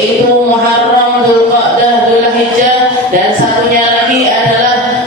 yaitu Muharram, Dzulqa'dah, Dzulhijjah, dan satunya lagi adalah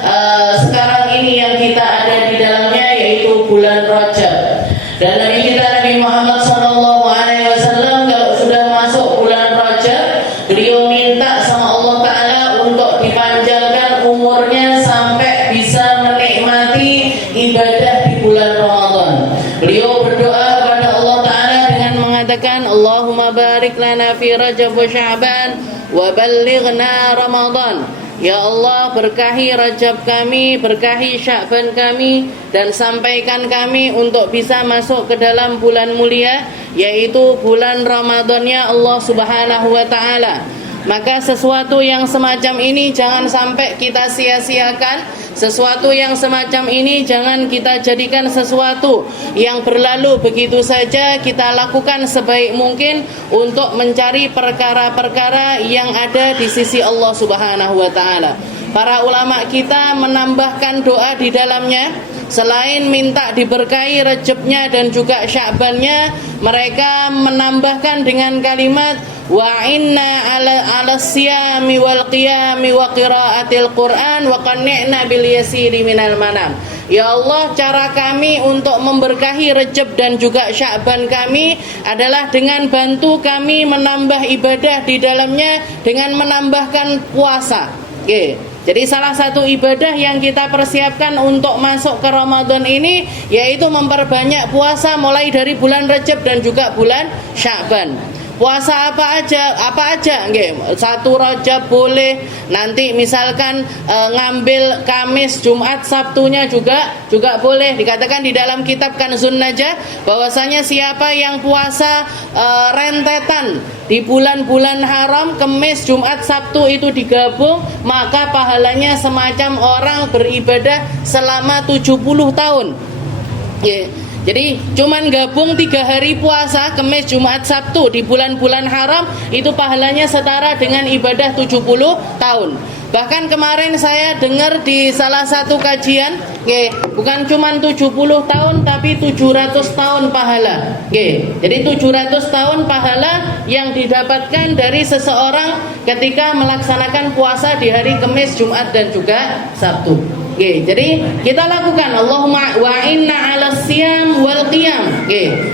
sekarang ini yang kita ada di dalamnya, yaitu bulan Rajab. Dan Nabi kita Nabi Muhammad SAW kalau sudah masuk bulan Rajab, beliau minta sama Allah Ta'ala untuk dipanjangkan umurnya sampai bisa menikmati ibadah di bulan Ramadan. Beliau berdoa kepada Allah Ta'ala dengan mengatakan, Allahumma barik lana fi Rajab wa Sya'ban wa ballighna Ramadan. Ya Allah, berkahi Rajab kami, berkahi Sya'ban kami, dan sampaikan kami untuk bisa masuk ke dalam bulan mulia, yaitu bulan Ramadannya Allah Subhanahu wa Ta'ala. Maka sesuatu yang semacam ini jangan sampai kita sia-siakan. Sesuatu yang semacam ini jangan kita jadikan sesuatu yang berlalu begitu saja. Kita lakukan sebaik mungkin untuk mencari perkara-perkara yang ada di sisi Allah Subhanahu wa Ta'ala. Para ulama kita menambahkan doa di dalamnya. Selain minta diberkahi Rajabnya dan juga Sya'bannya, mereka menambahkan dengan kalimat wa inna ala siyami wal qiyami wa qiraatil Qur'an wa qanni'na bil yasiri minal manam. Ya Allah, cara kami untuk memberkahi Rajab dan juga Sya'ban kami adalah dengan bantu kami menambah ibadah di dalamnya dengan menambahkan puasa. Oke. Jadi salah satu ibadah yang kita persiapkan untuk masuk ke Ramadan ini yaitu memperbanyak puasa mulai dari bulan Rajab dan juga bulan Sya'ban. Puasa apa aja nggih. Satu Rajab boleh, nanti misalkan ngambil Kamis, Jumat, Sabtunya juga boleh. Dikatakan di dalam kitab Kanzun Najah bahwasanya siapa yang puasa rentetan di bulan-bulan haram, Kamis, Jumat, Sabtu itu digabung, maka pahalanya semacam orang beribadah selama 70 tahun. Yeah. Jadi cuman gabung 3 hari puasa, Kamis, Jumat, Sabtu di bulan-bulan haram, itu pahalanya setara dengan ibadah 70 tahun. Bahkan kemarin saya dengar di salah satu kajian, bukan cuma 70 tahun tapi 700 tahun pahala. Jadi 700 tahun pahala yang didapatkan dari seseorang ketika melaksanakan puasa di hari Kamis, Jumat dan juga Sabtu. Jadi kita lakukan Allahumma wa inna ala siyam wal qiyam.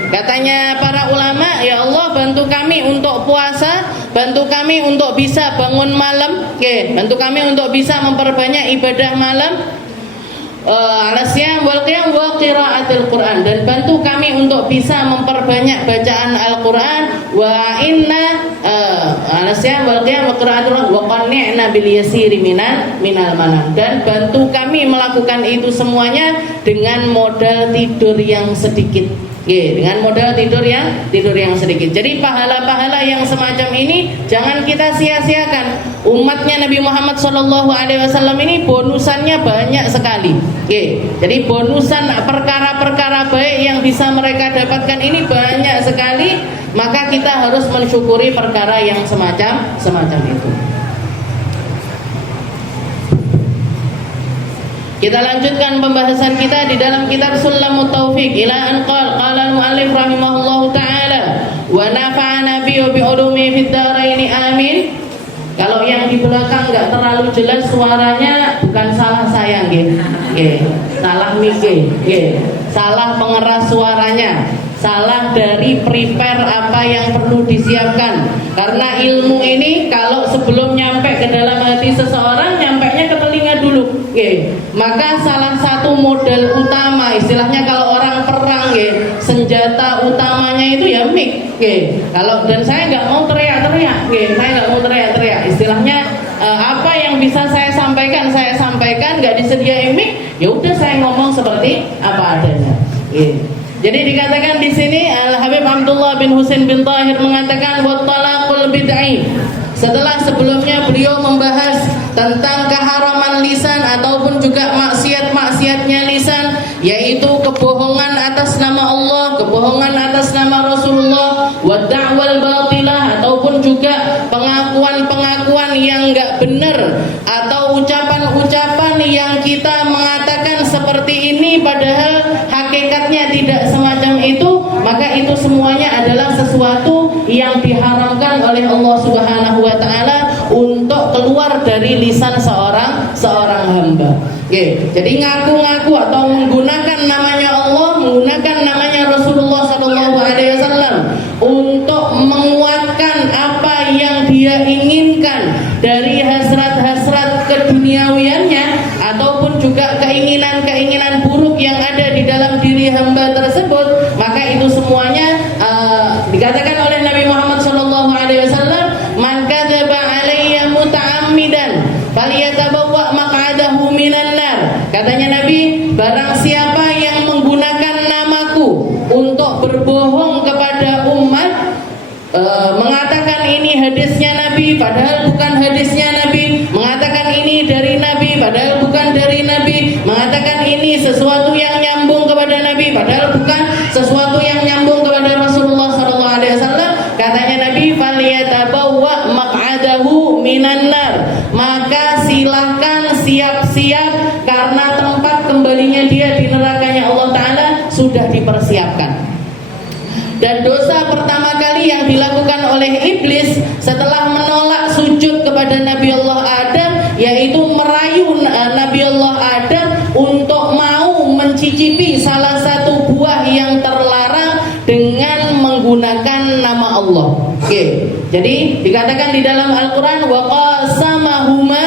Katanya para ulama, ya Allah bantu kami untuk puasa, bantu kami untuk bisa bangun malam, bantu kami untuk bisa memperbanyak ibadah malam, ala siyam wal qiyam wa qiraatil Qur'an, dan bantu kami untuk bisa memperbanyak bacaan Al-Qur'an, wa inna ala siyam wal qiyam wa qiraatil Qur'an wa qanni'na bil yasiri minal manam, dan bantu kami melakukan itu semuanya dengan modal tidur yang sedikit. Dengan modal tidur yang sedikit. Jadi pahala-pahala yang semacam ini jangan kita sia-siakan. Umatnya Nabi Muhammad SAW ini bonusannya banyak sekali. Jadi bonusan perkara-perkara baik yang bisa mereka dapatkan ini banyak sekali. Maka kita harus mensyukuri perkara yang semacam itu. Kita lanjutkan pembahasan kita di dalam kitab Sulamut Taufiq ila an qala al-muallif rahimahullahu taala wa nafa'ana bi ulumi fid dharain amin. Kalau yang di belakang enggak terlalu jelas suaranya, bukan salah saya nggih. Salah mikir, salah pengeras suaranya. Salah dari prepare apa yang perlu disiapkan. Karena ilmu ini kalau sebelum nyampe ke dalam hati seseorang, nyampenya ke telinga dulu. Maka salah satu modal utama, istilahnya kalau orang perang, senjata utamanya itu ya mic. Kalau dan saya nggak mau teriak-teriak, Istilahnya apa yang bisa saya sampaikan, nggak disediain mic, ya udah saya ngomong seperti apa adanya. Jadi dikatakan di sini Al-Habib Abdullah bin Husain bin Tahir mengatakan wa talaqul bid'ah. Setelah sebelumnya beliau membahas tentang keharaman lisan ataupun juga maksiat-maksiatnya lisan, yaitu kebohongan atas nama Allah, kebohongan atas nama Rasulullah, wa da'wal batilah, ataupun juga pengakuan-pengakuan yang enggak benar atau ucapan-ucapan yang kita mengatakan seperti ini padahal hakikatnya tidak semacam itu, maka itu semuanya adalah sesuatu yang diharamkan oleh Allah Subhanahu wa taala untuk keluar dari lisan seorang hamba. Jadi ngaku-ngaku atau menggunakan namanya Allah, menggunakan namanya Rasulullah sallallahu alaihi wasallam untuk menguatkan apa yang dia inginkan dari hasrat-hasrat keduniawiannya ataupun juga keinginan-keinginan buruk yang ada di dalam diri hamba tersebut, maka itu semuanya dikatakan oleh Nabi Muhammad sallallahu alaihi wasallam, man kadzaba alayya muta'ammidan falyatabawwa maq'adahu minan nar. Katanya Nabi, barang siapa yang menggunakan namaku untuk berbohong kepada umat, mengatakan ini hadisnya Nabi padahal bukan hadisnya Nabi, mengatakan ini dari Nabi padahal bukan dari Nabi, mengatakan ini sesuatu yang nyambung kepada Nabi padahal bukan sesuatu yang nyambung kepada Rasulullah sallallahu alaihi wasallam, katanya Nabi, falyatabawwa maq'adahu minan nar, maka silakan siap-siap karena tempat kembalinya dia di nerakanya Allah taala sudah dipersiapkan. Dan dosa pertama kali yang dilakukan oleh iblis setelah menolak sujud kepada Nabi Allah Adam, yaitu merayu Nabi Allah Adam untuk mau mencicipi salah satu buah yang terlarang dengan menggunakan nama Allah. Jadi dikatakan di dalam Al-Quran, wa qasamahuma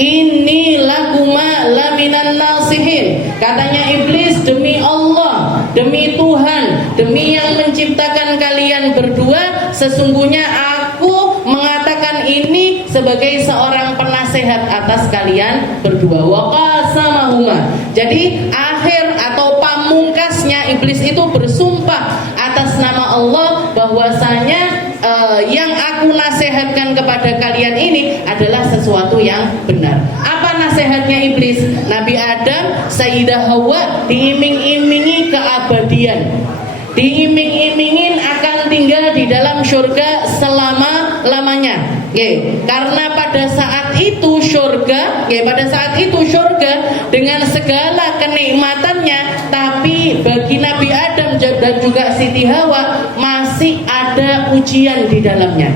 inni lakuma laminan nasihin. Katanya iblis, demi Allah, demi Tuhan, demi yang menciptakan kalian berdua, sesungguhnya aku mengatakan ini sebagai seorang penasehat atas kalian berdua. Wa qasamahuma. Jadi akhir atau pamungkasnya iblis itu bersumpah atas nama Allah bahwasanya yang aku nasihatkan kepada kalian ini adalah sesuatu yang benar. Apa nasihatnya iblis? Nabi Adam, Sayyidah Hawa diiming-imingi keabadian, diiming-imingin akan tinggal di dalam surga selama-lamanya. Karena pada saat itu surga, dengan segala kenikmatannya, tapi bagi Nabi Adam dan juga Siti Hawa masih ada ujian di dalamnya.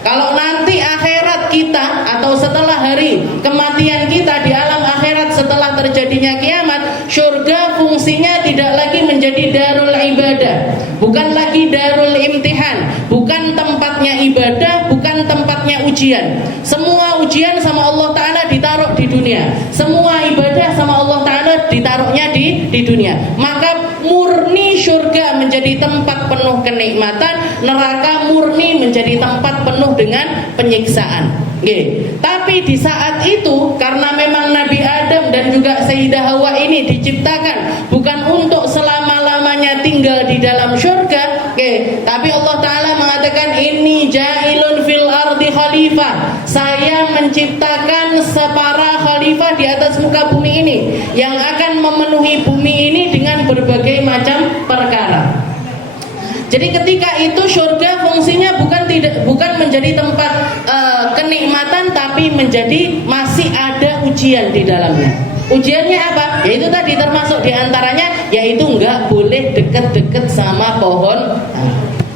Kalau nanti akhirat kita atau setelah hari kematian kita di alam akhirat setelah terjadinya kiamat, surga fungsinya tidak lagi menjadi darul ibadah, bukan lagi darul imtihan, bukan tempatnya ibadah, bukan tempatnya ujian. Semua ujian sama Allah Ta'ala ditaruh di dunia, semua ibadah sama Allah Ta'ala ditaruhnya di dunia. Maka murni surga menjadi tempat penuh kenikmatan, neraka murni menjadi tempat penuh dengan penyiksaan. Tapi di saat itu, karena memang Nabi Adam dan juga Sayyidah Hawa ini diciptakan bukan untuk selama-lamanya tinggal di dalam surga, tapi Allah Ta'ala mengatakan, inni ja'ilun fil ardi khalifah, saya menciptakan separa khalifah di atas muka bumi ini yang akan memenuhi bumi ini dengan berbagai macam perkara. Jadi ketika itu surga fungsinya bukan menjadi tempat kenikmatan, tapi menjadi masih ada ujian di dalamnya. Ujiannya apa? Yaitu tadi termasuk diantaranya yaitu nggak boleh deket-deket sama pohon.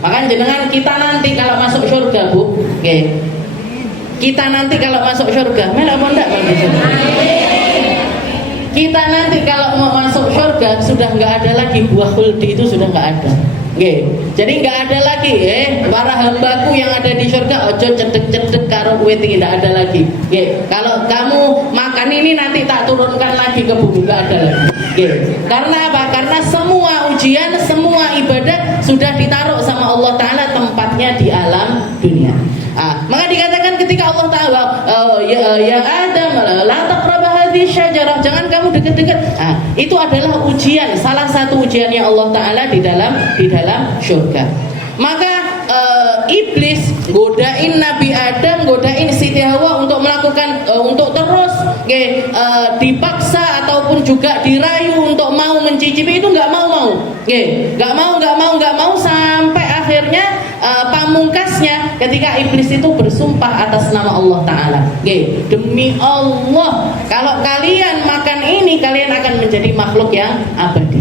Maka jenengan kita nanti kalau masuk surga, Bu, kita nanti kalau masuk surga, melak mondak kalau surga. Kita nanti kalau mau masuk surga sudah nggak ada lagi buah khuldi, itu sudah nggak ada. Jadi nggak ada lagi para hambaku yang ada di surga ojo cedek-cedek karo kowe, tidak ada lagi. Kalau kamu makan ini nanti tak turunkan lagi ke bumi, nggak ada lagi. Karena apa? Karena semua ujian, semua ibadah sudah ditaruh sama Allah Ta'ala tempatnya di alam dunia. Maka dikatakan ketika Allah Ta'ala ya Adam la taqrabu hadhihi syajarah, jangan kamu dekat-dekat. Itu adalah ujian, salah satu ujiannya Allah Ta'ala di dalam surga. Maka iblis godain Nabi Adam, godain Siti Hawa untuk melakukan untuk terus dipaksa ataupun juga dirayu untuk mau mencicipi, itu nggak mau sampai akhirnya pamungkasnya ketika iblis itu bersumpah atas nama Allah Ta'ala. Demi Allah, kalau kalian makan ini, kalian akan menjadi makhluk yang abadi.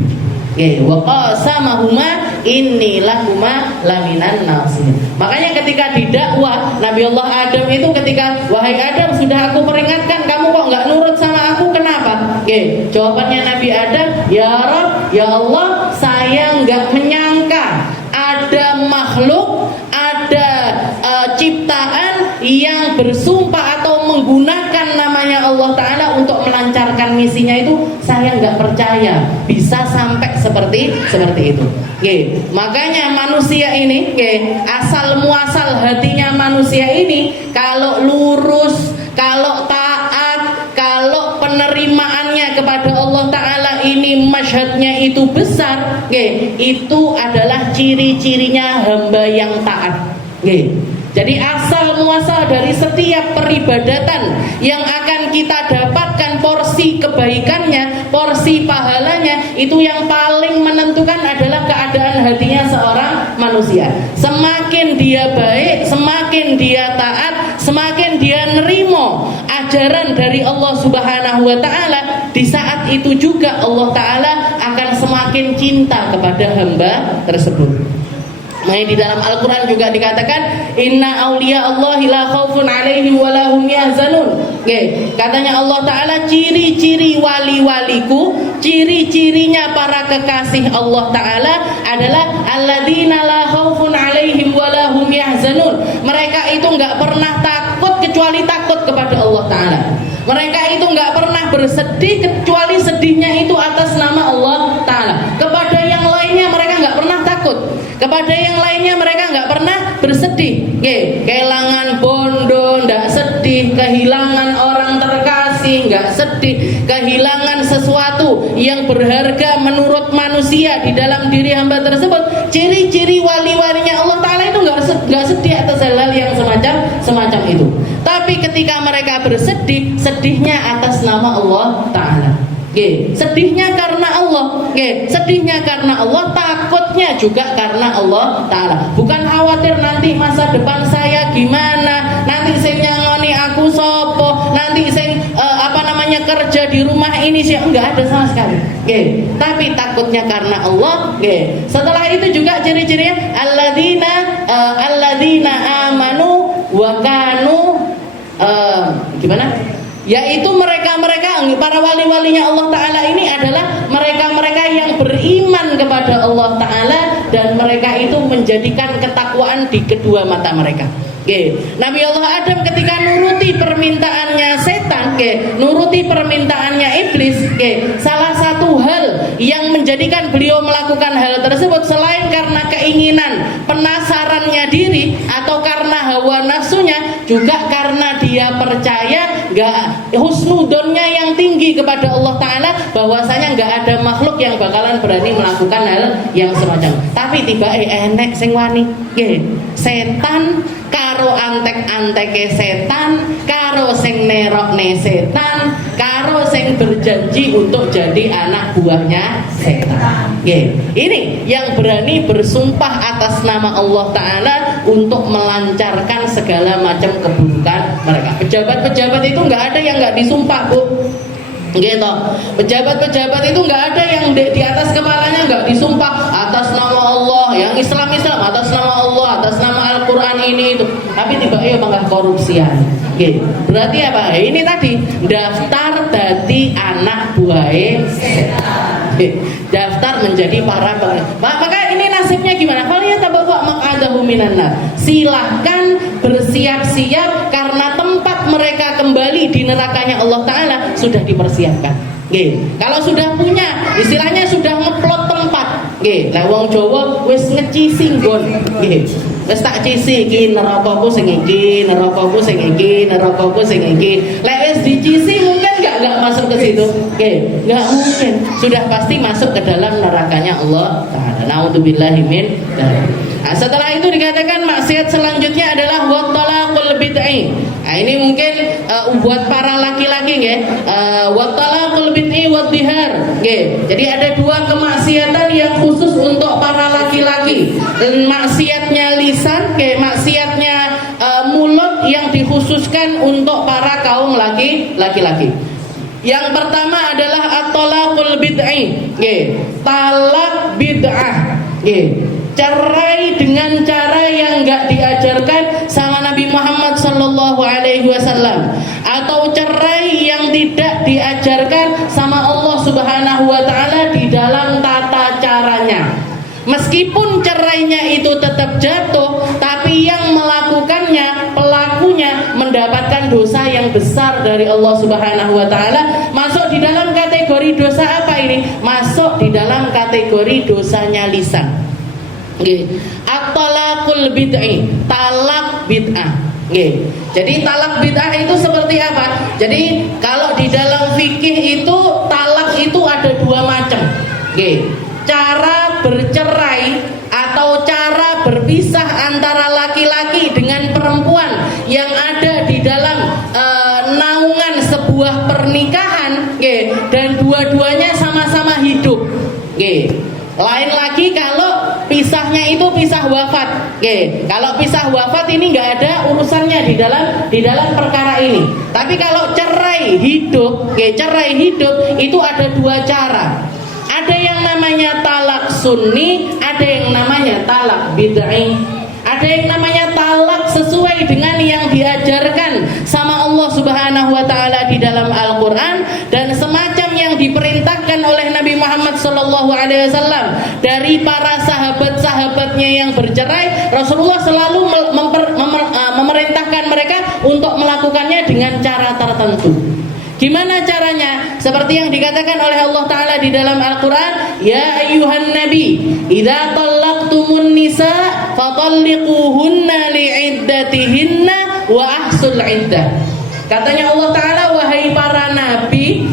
Wa qasamahuma inni lakuma laminan nasir. Makanya ketika didakwa Nabi Allah Adam itu, ketika wahai Adam, sudah aku peringatkan, kamu kok nggak nurut sama aku, kenapa? Jawabannya Nabi Adam, ya Rabb, ya Allah, saya nggak menyangka ada makhluk, ada ciptaan yang bersumpah atau menggunakan namanya Allah Ta'ala untuk melancarkan misinya itu. Saya nggak percaya bisa sampai seperti itu. Makanya manusia ini, asal muasal hatinya manusia ini, kalau lurus, kalau taat, kalau penerimaannya kepada Allah Ta'ala ini masyhadnya itu besar, itu adalah ciri-cirinya hamba yang taat. Jadi asal muasal dari setiap peribadatan yang akan kita dapatkan porsi kebaikannya, porsi pahalanya, itu yang paling menentukan adalah keadaan hatinya seorang manusia. Semakin dia baik, semakin dia taat, semakin dia nerimo ajaran dari Allah Subhanahu wa Ta'ala, di saat itu juga Allah Ta'ala akan semakin cinta kepada hamba tersebut. Nah, di dalam Al-Quran juga dikatakan, inna awliya Allahi la khaufun alaihim wa la hum yahzanun. Katanya Allah Ta'ala, ciri-ciri wali-waliku, ciri-cirinya para kekasih Allah Ta'ala adalah alladzina la khaufun alaihim wa la hum yahzanun. Mereka itu nggak pernah takut kecuali takut kepada Allah Ta'ala. Mereka itu nggak pernah bersedih kecuali sedihnya itu atas nama Allah Ta'ala. Kepada yang lainnya mereka nggak pernah takut. Kepada yang lainnya mereka nggak pernah bersedih. Kehilangan bondo nggak sedih, kehilangan orang terkasih nggak sedih, kehilangan sesuatu yang berharga menurut manusia di dalam diri hamba tersebut. Ciri-ciri wali-walinya Allah Ta'ala itu nggak sedih atas hal-hal yang semacam itu. Tapi ketika mereka bersedih, sedihnya atas nama Allah Ta'ala. Sedihnya karena Allah, sedihnya karena Allah, takutnya juga karena Allah Ta'ala. Bukan khawatir nanti masa depan saya gimana, nanti sing nyangoni aku sopo, nanti sing kerja di rumah ini sih, enggak ada sama sekali. Tapi takutnya karena Allah. Setelah itu juga ciri-cirinya alladzina amanu wa kanu gimana? Yaitu mereka-mereka, para wali-walinya Allah Ta'ala ini adalah mereka-mereka yang beriman kepada Allah Ta'ala, dan mereka itu menjadikan ketakwaan di kedua mata mereka. Nabi Allah Adam ketika nuruti permintaannya setan, nuruti permintaannya iblis, salah satu hal yang menjadikan beliau melakukan hal tersebut selain karena keinginan penasarannya diri atau karena hawa nafsunya, juga karena dia percaya husnudonnya yang tinggi kepada Allah Ta'ala, bahwasanya nggak ada makhluk yang bakalan berani melakukan hal yang semacam. Tapi tiba enek sing wani, setan karo antek-anteke setan, karo sing nerokne setan, karo sing berjanji untuk jadi anak buahnya setan. Ini yang berani bersumpah atas nama Allah Ta'ala untuk melancarkan segala macam keburukan mereka. Pejabat-pejabat itu nggak ada yang nggak disumpah, Bu. Gitu. Pejabat-pejabat itu nggak ada yang di atas kepalanya nggak disumpah atas nama Allah, yang Islam atas nama Allah, atas nama Al-Quran ini itu. Tapi tiba-tiba bangga korupsian. Berarti apa? Ini tadi daftar dadi anak buahnya setan. Daftar menjadi para maka ini nasibnya gimana? Kalian tabawwa maq'adahu minan nar. Silahkan bersiap-siap karena tempat mereka kembali di nerakanya Allah Ta'ala sudah dipersiapkan. Kalau sudah punya, istilahnya sudah ngeplot tempat. Lah wong Jawa wis ngecisi nggon. Wis tak cisi iki nerakaku sing iki, nerakaku sing iki, nerakaku sing iki. Lek wis dicisi mungkin enggak masuk ke situ. Enggak mungkin. Sudah pasti masuk ke dalam nerakanya Allah Ta'ala. Naudzubillahi min dzalik. Nah, setelah itu dikatakan maksiat selanjutnya adalah wattalaqul bid'i. Nah, ini mungkin buat para laki-laki ya. Wattalaqul bid'i wadhihar. Jadi ada dua kemaksiatan yang khusus untuk para laki-laki. Maksiatnya lisan, maksiatnya mulut yang dikhususkan untuk para kaum laki-laki. Yang pertama adalah at-talaqul bid'i, talak bid'ah, cerai dengan cara yang enggak diajarkan sama Nabi Muhammad sallallahu alaihi wasallam, atau cerai yang tidak diajarkan sama Allah Subhanahu wa taala di dalam tata caranya. Meskipun cerainya itu tetap jatuh, tapi yang melakukannya, pelakunya mendapatkan dosa yang besar dari Allah Subhanahu wa taala. Masuk di dalam kategori dosa apa ini? Masuk di dalam kategori dosanya lisan. At-talaqul bid'i, talak bid'ah. Jadi talak bid'ah itu seperti apa? Jadi kalau di dalam fikih itu talak itu ada dua macam. Cara bercerai atau cara berpisah antara laki-laki dengan perempuan yang ada di dalam naungan sebuah pernikahan, dan dua-duanya sama-sama hidup. Lain lagi kalau pisahnya itu pisah wafat. Kalau pisah wafat ini nggak ada urusannya di dalam perkara ini. Tapi kalau cerai hidup, cerai hidup itu ada dua cara. Ada yang namanya talak sunni, ada yang namanya talak bid'i. Ada yang namanya talak sesuai dengan yang diajarkan sama Allah Subhanahu wa taala di dalam Al-Qur'an, dan semacam yang diperintahkan oleh Nabi Muhammad sallallahu alaihi wasallam dari para sahabat-sahabatnya yang bercerai. Rasulullah selalu memerintahkan mereka untuk melakukannya dengan cara tertentu. Gimana caranya? Seperti yang dikatakan oleh Allah Ta'ala di dalam Al-Quran, Ya ayyuhan nabi, idza talaqtumun nisa fatalliquhunna li'iddatihinna wa ahsul iddah. Katanya Allah Ta'ala, wahai para nabi,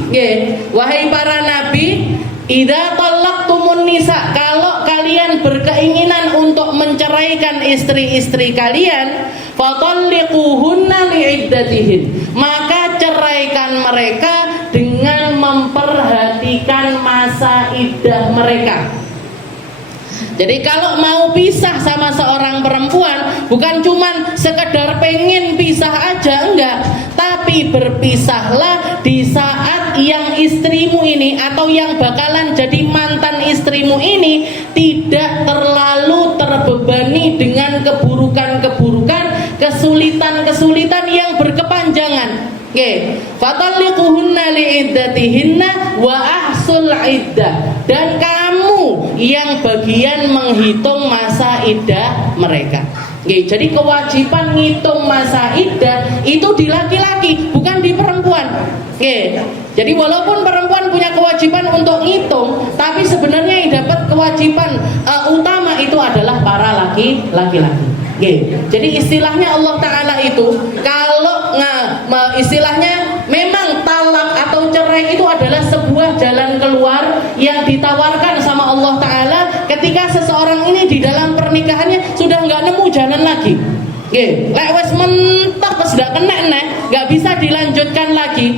idza talaqtumun nisa, kalau kalian berkeinginan untuk menceraikan istri-istri kalian, fatalliquhunna li'iddatihin, maka ceraikan mereka dengan memperhatikan masa iddah mereka. Jadi kalau mau pisah sama seorang perempuan, bukan cuman sekedar pengen pisah aja, enggak, tapi berpisahlah di saat yang istrimu ini atau yang bakalan jadi mantan istrimu ini tidak terlalu terbebani dengan keburukan-keburukan, kesulitan-kesulitan yang berkepanjangan. Fatalliquhunna li'iddatihinna wa ahsul iddah, dan kamu yang bagian menghitung masa iddah mereka. Jadi kewajiban ngitung masa iddah itu di laki-laki, bukan di perempuan. Jadi walaupun perempuan punya kewajiban untuk ngitung, tapi sebenarnya yang dapat kewajiban utama itu adalah para laki-laki. Jadi istilahnya Allah Ta'ala itu, kalau istilahnya memang talak atau cerai itu adalah sebuah jalan keluar yang ditawarkan sama Allah Ta'ala ketika seseorang ini di dalam pernikahannya sudah nggak nemu jalan lagi. Lek wes mentok pas sudah kena nggak bisa dilanjutkan lagi.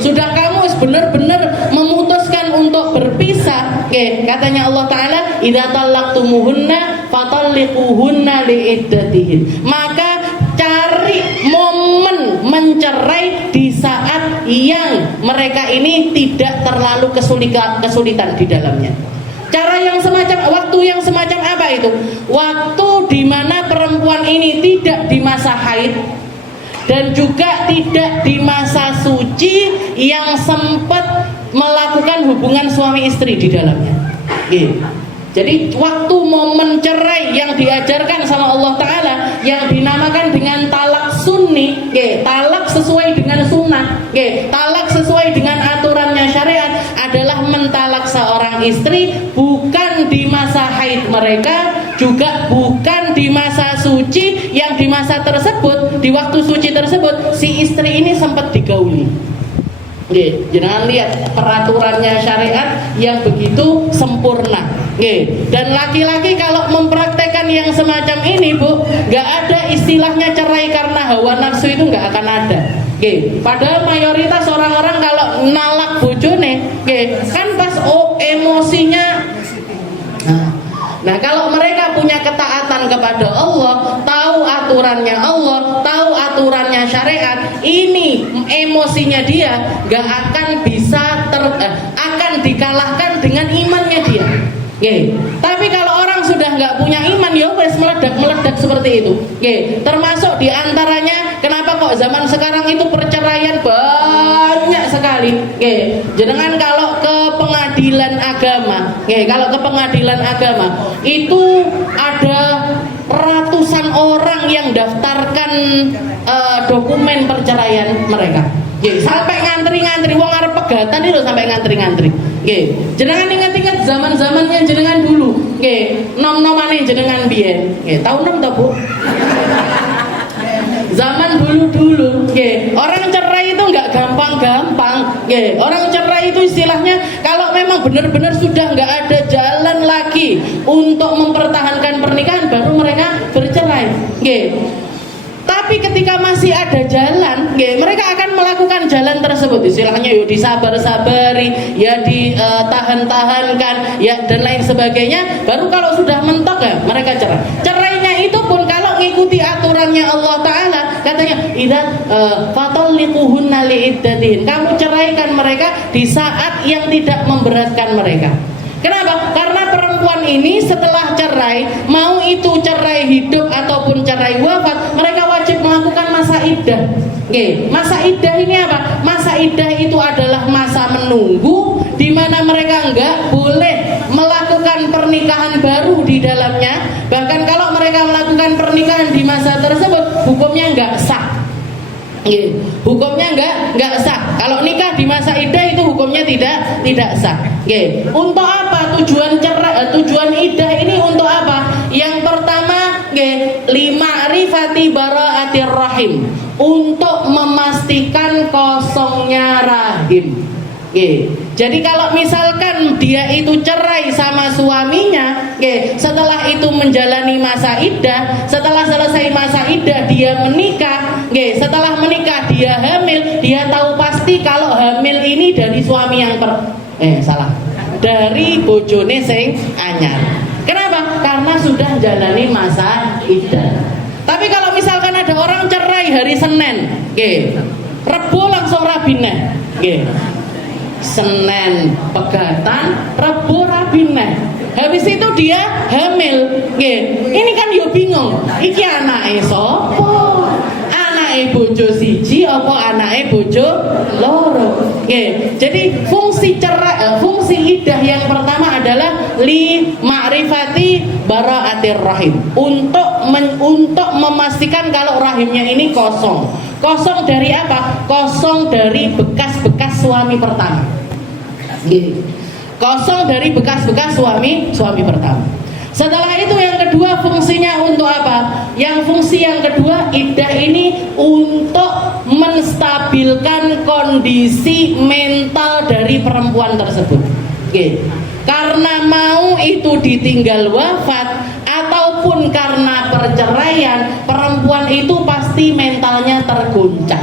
Sudah kamu benar-benar memutuskan untuk berpisah. Katanya Allah Ta'ala, idza talaqtumuhunna fatalliquhunna li'iddatihin, maka cari momen mencerai di saat yang mereka ini tidak terlalu kesulitan di dalamnya. Cara yang semacam, waktu yang semacam apa itu? Waktu di mana perempuan ini tidak di masa haid dan juga tidak di masa suci yang sempat melakukan hubungan suami istri di dalamnya. Jadi waktu momen cerai yang diajarkan sama Allah Ta'ala yang dinamakan dengan talak sunni, talak sesuai dengan sunnah, talak sesuai dengan aturannya syariat, adalah mentalak seorang istri bukan di masa haid mereka, juga bukan di masa suci, yang di masa tersebut, di waktu suci tersebut si istri ini sempat digauli. Jangan lihat peraturannya syariat yang begitu sempurna. Dan laki-laki kalau mempraktekkan yang semacam ini, Bu, nggak ada istilahnya cerai karena hawa nafsu, itu nggak akan ada. Padahal mayoritas orang-orang kalau nalak bojone, kan pas emosinya. Nah, kalau mereka punya ketaatan kepada Allah, tahu aturannya Allah, tahu aturannya syariat, ini emosinya dia gak akan bisa akan dikalahkan dengan imannya dia. Tapi kalau orang sudah nggak punya iman, ya wes meledak seperti itu. Termasuk diantaranya kenapa kok zaman sekarang itu perceraian banyak sekali. Jangan kalau ke pengadilan agama, itu ada ratusan orang yang daftarkan dokumen perceraian mereka. Sampai ngantri-ngantri, wong arep pegatan itu sampai ngantri-ngantri. Jenengan ingat-ingat zaman-zamannya jenengan dulu. Nom-nomane jenengan biyen. Tahu nom ta, Bu? Zaman dulu-dulu, orang cerai itu nggak gampang-gampang. Orang cerai itu istilahnya kalau memang benar-benar sudah nggak ada jalan lagi untuk mempertahankan pernikahan, baru mereka bercerai. Tapi ketika masih ada jalan, mereka akan melakukan jalan tersebut. Istilahnya ya disabar-sabari, ya ditahan-tahankan, ya dan lain sebagainya. Baru kalau sudah mentok ya mereka cerai. Cerainya itu pun kalau ngikuti aturannya Allah Ta'ala, katanya idza fatalliquhunna liiddatihin. Kamu ceraikan mereka di saat yang tidak memberatkan mereka. Kenapa? Karena perempuan ini setelah cerai, mau itu cerai hidup ataupun cerai wafat, mereka wajib melakukan masa iddah. Masa iddah ini apa? Masa iddah itu adalah masa menunggu, di mana mereka enggak boleh melakukan pernikahan baru di dalamnya. Bahkan kalau mereka melakukan pernikahan di masa tersebut, hukumnya enggak sah. Hukumnya enggak sah. Kalau nikah di masa iddah itu hukumnya tidak sah. Untuk apa tujuan tujuan iddah ini untuk apa? Yang pertama, lima'rifati bara'atir rahim, untuk memastikan kosongnya rahim. Jadi kalau misalkan dia itu cerai sama suaminya, setelah itu menjalani masa iddah, setelah selesai masa iddah dia menikah, setelah menikah dia hamil, dia tahu pasti kalau hamil ini dari suami yang dari bojone sing anyar. Kenapa? Karena sudah jalani masa iddah. Tapi kalau misalkan ada orang cerai hari Senin, Rebo langsung rabineh, Senin pegatan, Rebo rabineh. Habis itu dia hamil. Ini kan yo bingung. Iki anake sapa? Anake bojo siji apa anake bojo loro? Jadi fungsi fungsi iddah yang pertama adalah li ma'rifati bara'atir rahim, untuk memastikan kalau rahimnya ini kosong. Kosong dari apa? Kosong dari bekas-bekas suami pertama. Kosong dari bekas-bekas suami pertama. Setelah itu yang kedua fungsinya untuk apa? Yang fungsi yang kedua, iddah ini untuk menstabilkan kondisi mental dari perempuan tersebut. Karena mau itu ditinggal wafat ataupun karena perceraian, perempuan itu pasti mentalnya terguncang.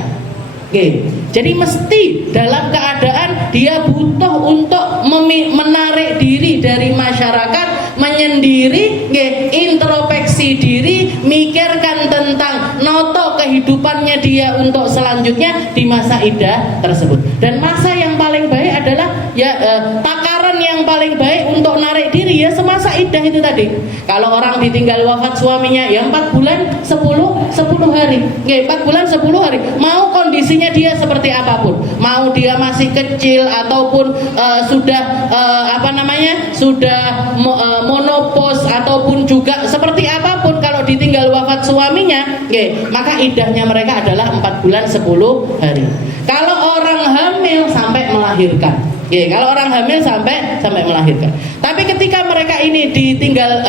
Jadi mesti dalam keadaan dia butuh untuk menarik diri dari masyarakat, menyendiri, introspeksi diri, mikirkan tentang noto kehidupannya dia untuk selanjutnya di masa iddah tersebut. Dan masa yang paling baik adalah takaran yang paling baik untuk narik diri ya semasa iddah itu tadi. Kalau orang ditinggal wafat suaminya ya 4 bulan 10 hari. 4 bulan 10 hari. Mau kondisinya dia seperti apapun, mau dia masih kecil ataupun sudah monopos ataupun juga seperti apapun, kalau ditinggal wafat suaminya, maka iddahnya mereka adalah 4 bulan 10 hari. Kalau orang hamil sampai melahirkan, kalau orang hamil sampai melahirkan. Tapi ketika mereka ini ditinggal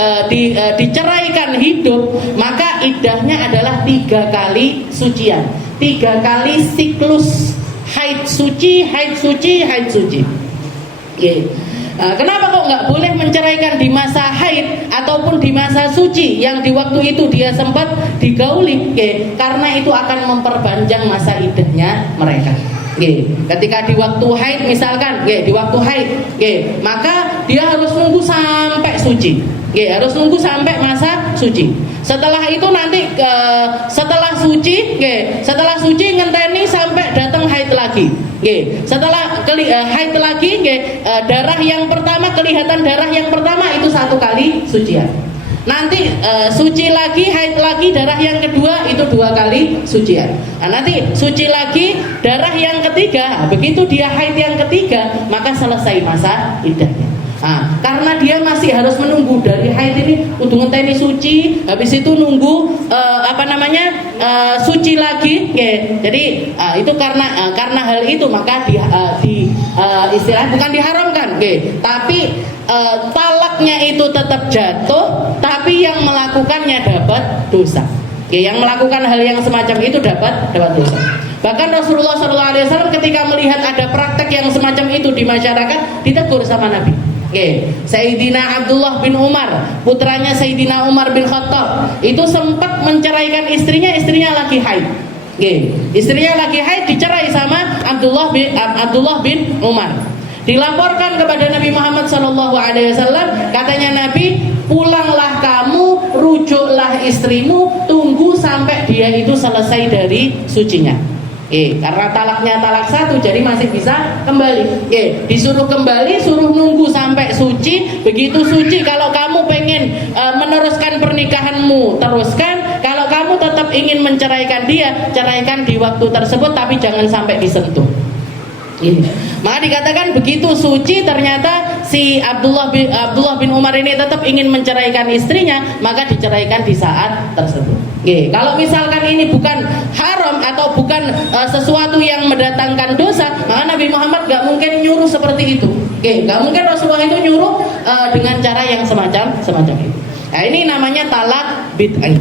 diceraikan hidup, maka iddahnya adalah 3 kali sucian, 3 kali siklus haid suci. Kenapa kok nggak boleh menceraikan di masa haid ataupun di masa suci yang di waktu itu dia sempat digauli? Karena itu akan memperpanjang masa iddahnya mereka. Ketika di waktu haid misalkan, di waktu haid, maka dia harus nunggu sampai suci. Harus nunggu sampai masa suci. Setelah itu nanti setelah suci ngenteni sampai datang haid lagi. Setelah haid lagi, darah yang pertama, kelihatan darah yang pertama itu 1 kali sucian. Nanti suci lagi, haid lagi, darah yang kedua itu 2 kali sucian. Nanti suci lagi, darah yang ketiga. Begitu dia haid yang ketiga, maka selesai masa iddahnya. Karena dia masih harus menunggu dari haid ini untuk ngenteni suci, habis itu nunggu suci lagi. Jadi itu karena hal itu maka istilah bukan diharamkan, tapi talaknya itu tetap jatuh, tapi yang melakukannya dapat dosa. Yang melakukan hal yang semacam itu dapat dosa. Bahkan Rasulullah SAW ketika melihat ada praktek yang semacam itu di masyarakat, ditegur sama Nabi. Sayyidina Abdullah bin Umar, putranya Sayyidina Umar bin Khattab, itu sempat menceraikan istrinya lagi haid. Istrinya lagi haid dicerai sama Abdullah bin Umar. Dilaporkan kepada Nabi Muhammad SAW, katanya Nabi, pulanglah kamu, rujuklah istrimu, tunggu sampai dia itu selesai dari sucinya. Karena talaknya talak 1, jadi masih bisa kembali. Disuruh kembali, suruh nunggu sampai suci. Begitu suci, kalau kamu pengen meneruskan pernikahanmu, teruskan. Kalau kamu tetap ingin menceraikan dia, ceraikan di waktu tersebut, tapi jangan sampai disentuh. Maka dikatakan begitu suci, ternyata si Abdullah bin Umar ini tetap ingin menceraikan istrinya, maka diceraikan di saat tersebut. Kalau misalkan ini bukan haram atau bukan sesuatu yang mendatangkan dosa, maka Nabi Muhammad gak mungkin nyuruh seperti itu. Gak mungkin Rasulullah itu nyuruh dengan cara yang semacam itu. Nah, ini namanya talak bid'ah.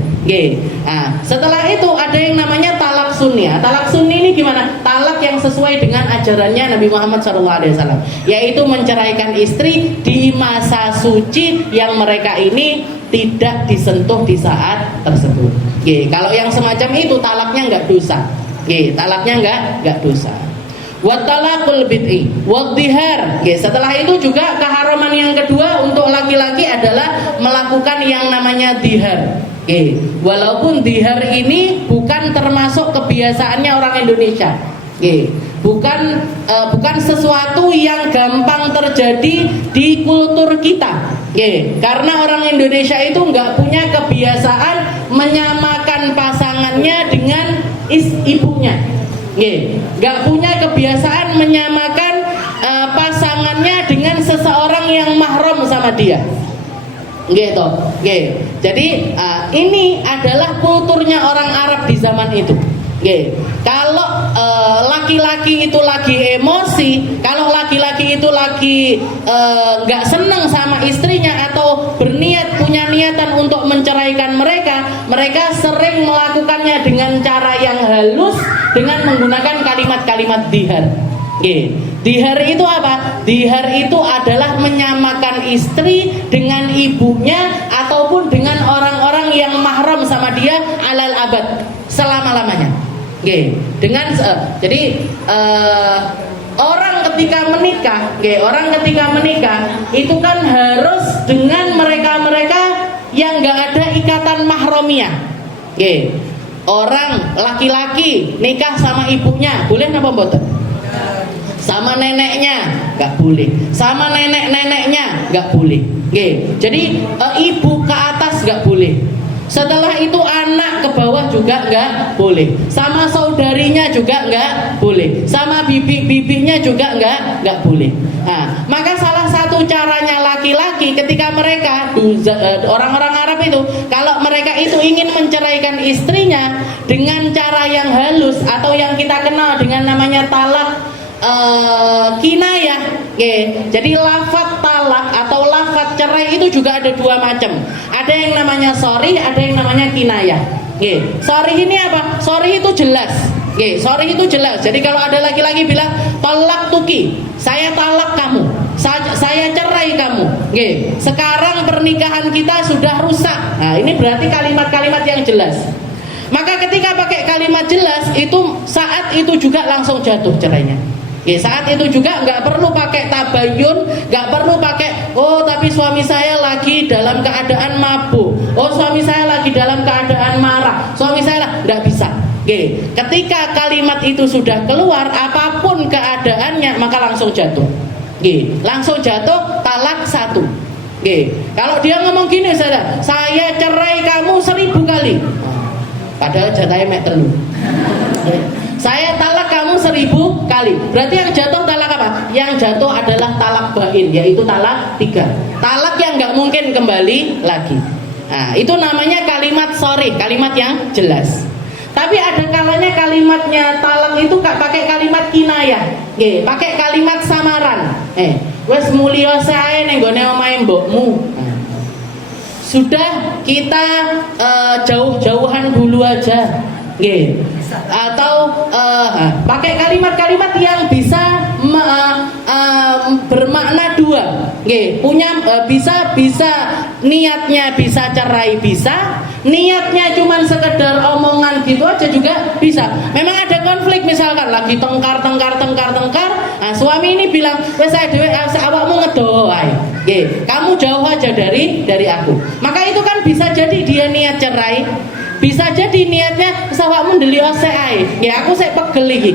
Setelah itu ada yang namanya talak sunni. Talak sunni ini gimana? Talak yang sesuai dengan ajarannya Nabi Muhammad SAW, yaitu menceraikan istri di masa suci yang mereka ini tidak disentuh di saat tersebut. Kalau yang semacam itu talaknya nggak dosa. Talaknya nggak dosa. Wattalaqul bid'i wadhihar. Setelah itu juga keharaman yang kedua untuk laki-laki adalah melakukan yang namanya dhihar. Walaupun dhihar ini bukan termasuk kebiasaannya orang Indonesia. Bukan sesuatu yang gampang terjadi di kultur kita. Karena orang Indonesia itu nggak punya kebiasaan menyamakan pasangannya dengan ibunya. Gak punya kebiasaan menyamakan pasangannya dengan seseorang yang mahram sama dia. Jadi ini adalah kulturnya orang Arab di zaman itu. Kalau laki-laki itu lagi emosi, kalau laki-laki itu lagi gak seneng sama istrinya atau punya niatan untuk menceraikan mereka sering melakukannya dengan cara yang halus, dengan menggunakan kalimat-kalimat dhihar. Dhihar itu apa? Dhihar itu adalah menyamakan istri dengan ibunya ataupun dengan orang-orang yang mahram sama dia alal abad, selama-lamanya. Orang ketika menikah itu kan harus dengan mereka yang nggak ada ikatan mahramiyah. Orang laki-laki nikah sama ibunya boleh napa mboten? Sama neneknya nggak boleh, sama nenek-neneknya nggak boleh. Jadi ibu ke atas nggak boleh. Setelah itu anak ke bawah juga nggak boleh, sama saudarinya juga nggak boleh, sama bibi-bibinya juga nggak boleh. Maka salah satu caranya laki-laki ketika mereka orang-orang Arab itu, kalau mereka itu ingin menceraikan istrinya dengan cara yang halus atau yang kita kenal dengan namanya talak kinayah. Jadi lafaz talak atau lafaz cerai itu juga ada 2 macam. Ada yang namanya sharih, ada yang namanya kinayah. Sharih ini apa? Sharih itu jelas. Oke, sorry itu jelas. Jadi kalau ada laki-laki bilang talak tuki, saya talak kamu, saya cerai kamu. Oke, sekarang pernikahan kita sudah rusak. Nah, ini berarti kalimat-kalimat yang jelas. Maka ketika pakai kalimat jelas itu saat itu juga langsung jatuh cerainya. Ya, saat itu juga nggak perlu pakai tabayun, nggak perlu pakai oh tapi suami saya lagi dalam keadaan mabuk, oh suami saya lagi dalam keadaan marah, suami saya nggak bisa. Oke, ketika kalimat itu sudah keluar apapun keadaannya maka langsung jatuh. Oke, langsung jatuh talak 1. Oke, kalau dia ngomong gini saya cerai kamu 1000 kali, padahal jatahnya mek telu. Saya talak kamu 1000 kali. Berarti yang jatuh talak apa? Yang jatuh adalah talak bain, yaitu talak 3. Talak yang nggak mungkin kembali lagi. Nah, itu namanya kalimat sorry, kalimat yang jelas. Tapi ada kalanya kalimatnya talak itu pakai kalimat kinayah, pakai kalimat samaran. Wes mulya sae ning gone omahe mbokmu. Sudah kita jauh-jauhan dulu aja. Atau pakai kalimat-kalimat yang bisa bermakna 2. Punya bisa niatnya bisa cerai bisa, niatnya cuman sekedar omongan gitu aja juga bisa. Memang ada konflik misalkan lagi tengkar. Nah, suami ini bilang, "Wes saya dhewe awakmu ngedo ae. Kamu jauh aja dari aku." Maka itu kan bisa jadi dia niat cerai. Bisa jadi niatnya sawakmu ndeli osek ae. Aku sik pegel iki.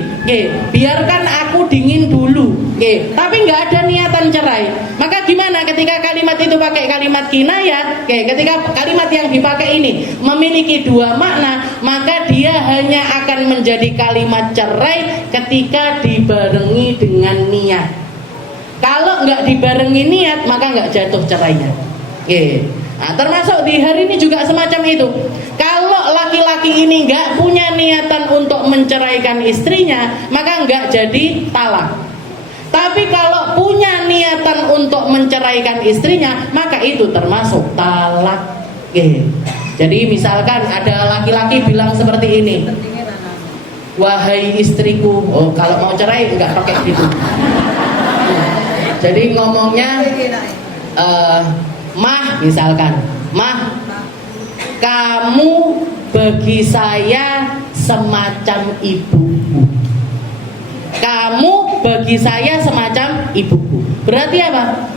Biarkan aku dingin dulu. Tapi nggak ada niatan cerai. Maka gimana ketika kalimat itu pakai kalimat kinayah? Ketika kalimat yang dipakai ini memiliki 2 makna, maka dia hanya akan menjadi kalimat cerai ketika dibarengi dengan niat. Kalau nggak dibarengi niat, maka nggak jatuh cerainya. Nah, termasuk di hari ini juga semacam itu. Kalau laki-laki ini nggak punya niatan untuk menceraikan istrinya, maka nggak jadi talak. Tapi kalau punya niatan untuk menceraikan istrinya, maka itu termasuk talak. Jadi misalkan ada laki-laki bilang seperti ini, wahai istriku, oh kalau mau cerai nggak pakai gitu. Jadi ngomongnya Mah, misalkan, Mah, kamu bagi saya semacam ibuku. Kamu bagi saya semacam ibuku. Berarti apa?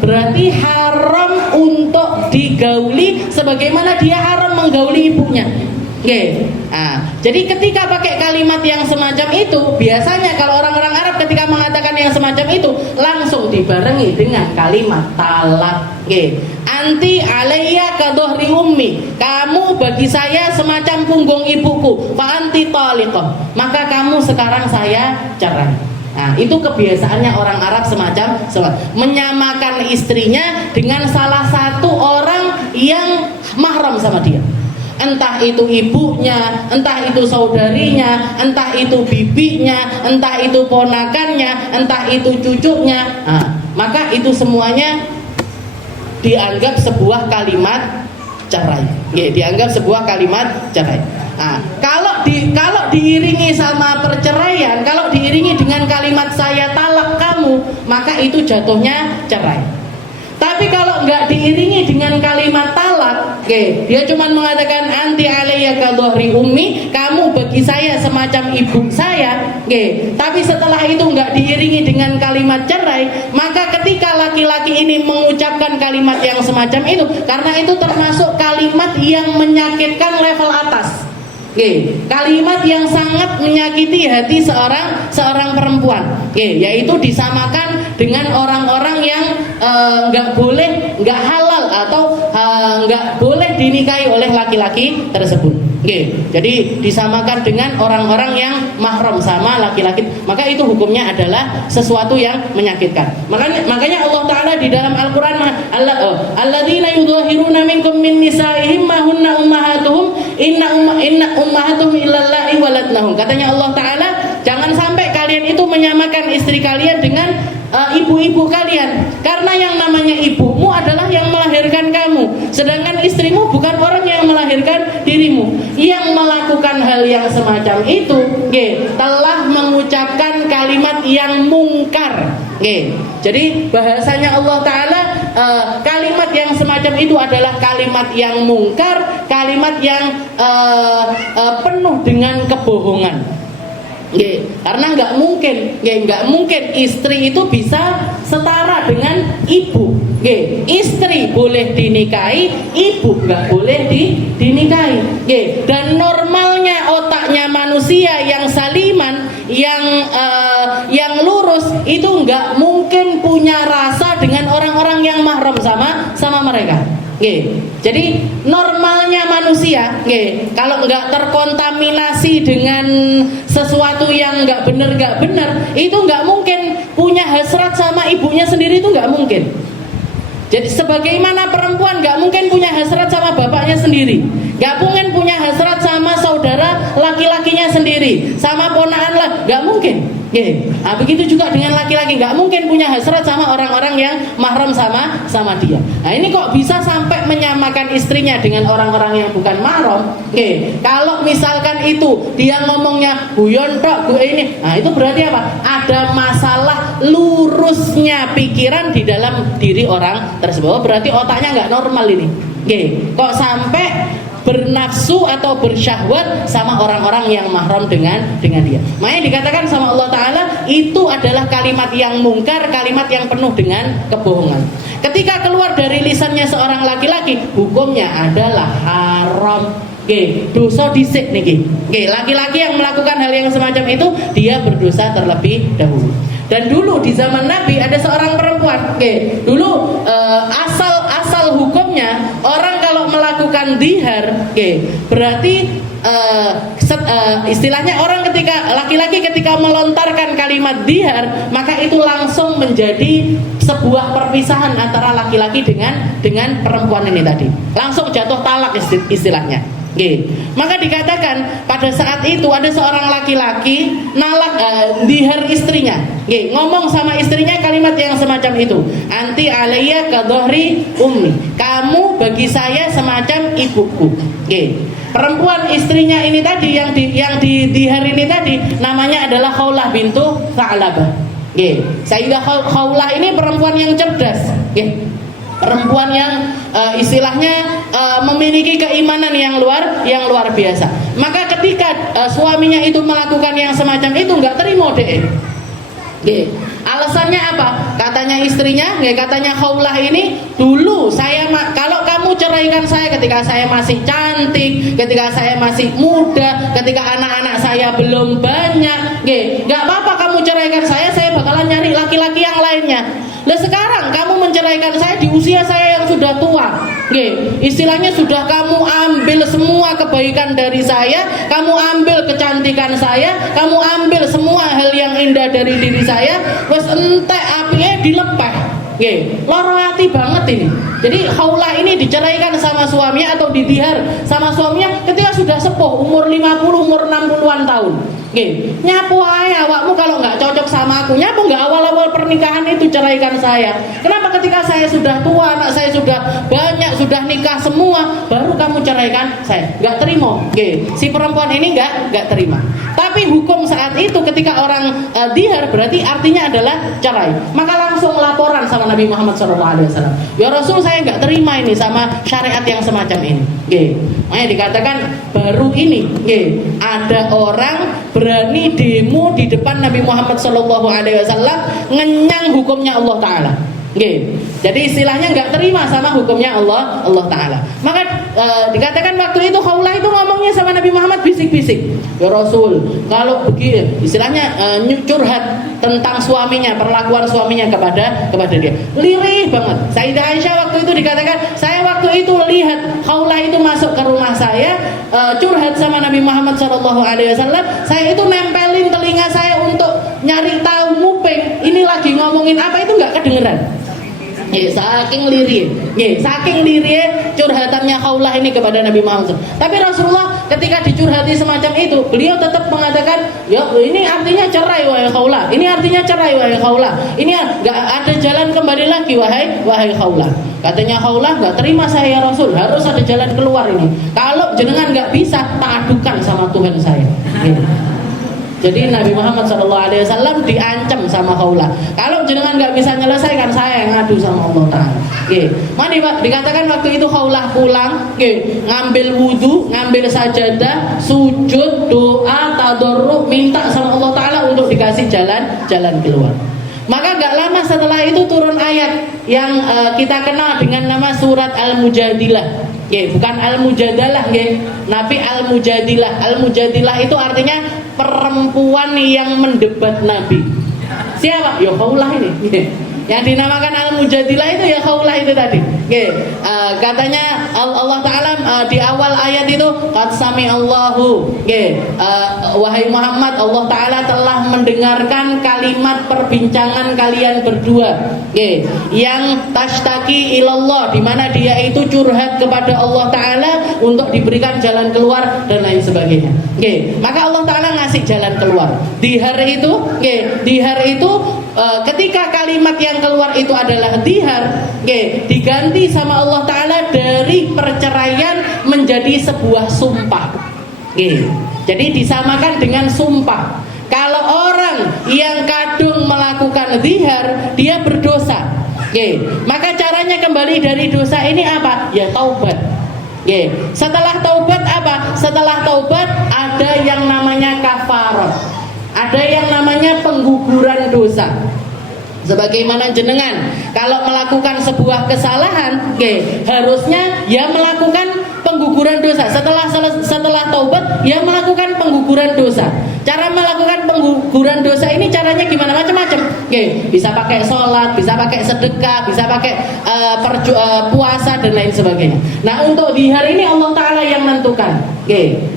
Berarti haram untuk digauli sebagaimana dia haram menggauli ibunya. Jadi ketika pakai kalimat yang semacam itu, biasanya kalau orang-orang Arab ketika mengatakan yang semacam itu langsung dibarengi dengan kalimat talak. Anti alayya ka dhahri ummi, kamu bagi saya semacam punggung ibuku, fa anti taliqah, maka kamu sekarang saya cerai. Nah, itu kebiasaannya orang Arab semacam menyamakan istrinya dengan salah satu orang yang mahram sama dia. Entah itu ibunya, entah itu saudarinya, entah itu bibinya, entah itu ponakannya, entah itu cucunya. Nah, maka itu semuanya dianggap sebuah kalimat cerai. Dianggap sebuah kalimat cerai. Nah, kalau diiringi sama perceraian, kalau diiringi dengan kalimat saya talak kamu, maka itu jatuhnya cerai. Tapi kalau nggak diiringi dengan kalimat talak, dia cuma mengatakan anti alayya ka dhahri ummi, kamu bagi saya semacam ibu saya, tapi setelah itu nggak diiringi dengan kalimat cerai, maka ketika laki-laki ini mengucapkan kalimat yang semacam itu, karena itu termasuk kalimat yang menyakitkan level atas. Kalimat yang sangat menyakiti hati seorang perempuan, yaitu disamakan dengan orang-orang yang nggak halal atau nggak boleh dinikahi oleh laki-laki tersebut. Jadi disamakan dengan orang-orang yang mahram sama laki-laki, maka itu hukumnya adalah sesuatu yang menyakitkan. Makanya Allah Ta'ala di dalam Al-Quran, alladzina yudhahiruna minkum min nisaihim ma hunna ummahatuhum inna ummahatuhum illallahi waladnahum. Katanya Allah Ta'ala, jangan sampai kalian itu menyamakan istri kalian dengan ibu-ibu kalian, karena yang namanya ibumu adalah yang melahirkan kamu, sedangkan istrimu bukan orang yang melahirkan dirimu. Yang melakukan hal yang semacam itu telah mengucapkan kalimat yang mungkar. Jadi bahasanya Allah Ta'ala, kalimat yang semacam itu adalah kalimat yang mungkar, kalimat yang penuh dengan kebohongan. Karena nggak mungkin istri itu bisa setara dengan ibu. Istri boleh dinikahi, ibu nggak boleh dinikahi. Dan normalnya otaknya manusia yang saliman, yang lurus itu nggak mungkin punya rasa dengan orang-orang yang mahram sama mereka. Jadi normalnya manusia, kalau nggak terkontaminasi dengan sesuatu yang nggak benar, itu nggak mungkin punya hasrat sama ibunya sendiri, itu nggak mungkin. Jadi sebagaimana perempuan nggak mungkin punya hasrat sama bapaknya sendiri, nggak mungkin punya hasrat sama saudara laki-lakinya sendiri, sama ponakan lah, nggak mungkin. Nah, begitu juga dengan laki-laki, nggak mungkin punya hasrat sama orang-orang yang mahram sama dia. Nah, ini kok bisa sampai menyamakan istrinya dengan orang-orang yang bukan mahram? Kalau misalkan itu dia ngomongnya guyon tok, gue ini, nah itu berarti apa? Ada masalah lurusnya pikiran di dalam diri orang tersebut. Berarti otaknya nggak normal ini. Kok sampai bernafsu atau bersyahwat sama orang-orang yang mahram dengan dia. Makanya dikatakan sama Allah Ta'ala, itu adalah kalimat yang mungkar, kalimat yang penuh dengan kebohongan. Ketika keluar dari lisannya seorang laki-laki, hukumnya adalah haram. Dosa dhisik niki. Laki-laki yang melakukan hal yang semacam itu, dia berdosa terlebih dahulu. Dan dulu di zaman Nabi ada seorang perempuan. Dulu asal hukumnya, orang kalau melakukan dihar, berarti istilahnya orang laki-laki ketika melontarkan kalimat dihar, maka itu langsung menjadi sebuah perpisahan antara laki-laki dengan perempuan ini tadi. Langsung jatuh talak istilahnya. Maka dikatakan pada saat itu ada seorang laki-laki nalak dihar istrinya, ngomong sama istrinya kalimat yang semacam itu, anti alayya kadhri ummi, kamu bagi saya semacam ibuku. Perempuan istrinya ini tadi yang dihar ini tadi namanya adalah Khawlah bintu Tha'labah. Sayyidah Khawlah ini perempuan yang cerdas. Perempuan yang istilahnya memiliki keimanan yang luar biasa. Maka ketika suaminya itu melakukan yang semacam itu, nggak terima deh. Alasannya apa? Katanya istrinya, katanya Khawlah ini, dulu kalau kamu ceraikan saya ketika saya masih cantik, ketika saya masih muda, ketika anak-anak saya belum banyak, nggak apa-apa kamu ceraikan saya bakalan nyari laki-laki yang lainnya. Lah sekarang kamu menceraikan saya di usia saya yang sudah tua. Istilahnya sudah kamu ambil semua kebaikan dari saya, kamu ambil kecantikan saya, kamu ambil semua hal yang indah dari diri saya, wes entek apinya dilepeh. Loro hati banget ini. Jadi Khawlah ini diceraikan sama suaminya atau didihar sama suaminya ketika sudah sepuh, umur 50, umur 60-an tahun. Nyapu aja awakmu kalau nggak cocok sama aku. Nyapu nggak awal-awal pernikahan itu ceraikan saya. Kenapa ketika saya sudah tua, anak saya sudah banyak, sudah nikah semua, baru kamu ceraikan saya? Nggak terima. Si perempuan ini nggak terima. Tapi hukum saat itu ketika orang dihar berarti artinya adalah cerai. Maka langsung laporan sama Nabi Muhammad SAW. Ya Rasul, saya nggak terima ini sama syariat yang semacam ini. Makanya dikatakan baru ini ada orang berani demo di depan Nabi Muhammad SAW ngenyang hukumnya Allah Ta'ala. Jadi istilahnya nggak terima sama hukumnya Allah Ta'ala. Maka dikatakan waktu itu Khawlah itu ngomongnya sama Nabi Muhammad bisik-bisik, ya Rasul, kalau begini, istilahnya curhat tentang suaminya, perlakuan suaminya kepada dia. Lirih banget. Sayyidah Aisyah waktu itu dikatakan, saya waktu itu lihat Khawlah itu masuk ke rumah saya, curhat sama Nabi Muhammad SAW. Saya itu nempelin telinga saya untuk nyari tahu muping ini lagi ngomongin apa, itu nggak kedengeran. Saking lirih curhatannya Khawlah ini kepada Nabi Muhammad. Tapi Rasulullah ketika dicurhati semacam itu, beliau tetap mengatakan, ya ini artinya cerai wahai Khawlah, ini artinya cerai wahai Khawlah, ini nggak ada jalan kembali lagi wahai Khawlah. Katanya Khawlah, nggak terima saya ya Rasul, harus ada jalan keluar ini. Kalau jenengan nggak bisa, tak adukan sama Tuhan saya. Jadi Nabi Muhammad SAW diancam sama Khawlah. Kalau jenengan nggak bisa menyelesaikan, saya yang ngadu sama Allah Taala. Mandi Pak, dikatakan waktu itu Khawlah pulang, ngambil wudhu, ngambil sajadah, sujud, doa, tadarruk, minta sama Allah Taala untuk dikasih jalan keluar. Maka nggak lama setelah itu turun ayat yang kita kenal dengan nama surat Al-Mujadilah. Bukan Al-Mujadalah, Nabi Al-Mujadilah. Al-Mujadilah itu artinya perempuan yang mendebat Nabi. Siapa? Ya Khawlah ini. Yang dinamakan Al-Mujadilah itu ya Khawlah itu tadi. Katanya Allah Ta'ala di awal ayat itu, qad sami'allahu, wahai Muhammad, Allah Ta'ala telah mendengarkan kalimat perbincangan kalian berdua, yang tashtaki ilallah, di mana dia itu curhat kepada Allah Ta'ala untuk diberikan jalan keluar dan lain sebagainya. Maka Allah Ta'ala ngasih jalan keluar. Di hari itu ketika kalimat yang keluar itu adalah dihar, diganti sama Allah Ta'ala dari perceraian menjadi sebuah sumpah. Jadi disamakan dengan sumpah. Kalau orang yang kadung melakukan dihar, dia berdosa. Maka caranya kembali dari dosa ini apa? Ya taubat. Setelah taubat apa? Setelah taubat ada yang namanya kafarat, ada yang namanya pengguguran dosa. Sebagaimana jenengan kalau melakukan sebuah kesalahan, harusnya ya melakukan pengguguran dosa. Setelah taubat ya melakukan pengguguran dosa. Cara melakukan pengguguran dosa ini caranya gimana? Macam-macam. Bisa pakai sholat, bisa pakai sedekah, bisa pakai puasa dan lain sebagainya. Nah, untuk di hari ini Allah Ta'ala yang menentukan.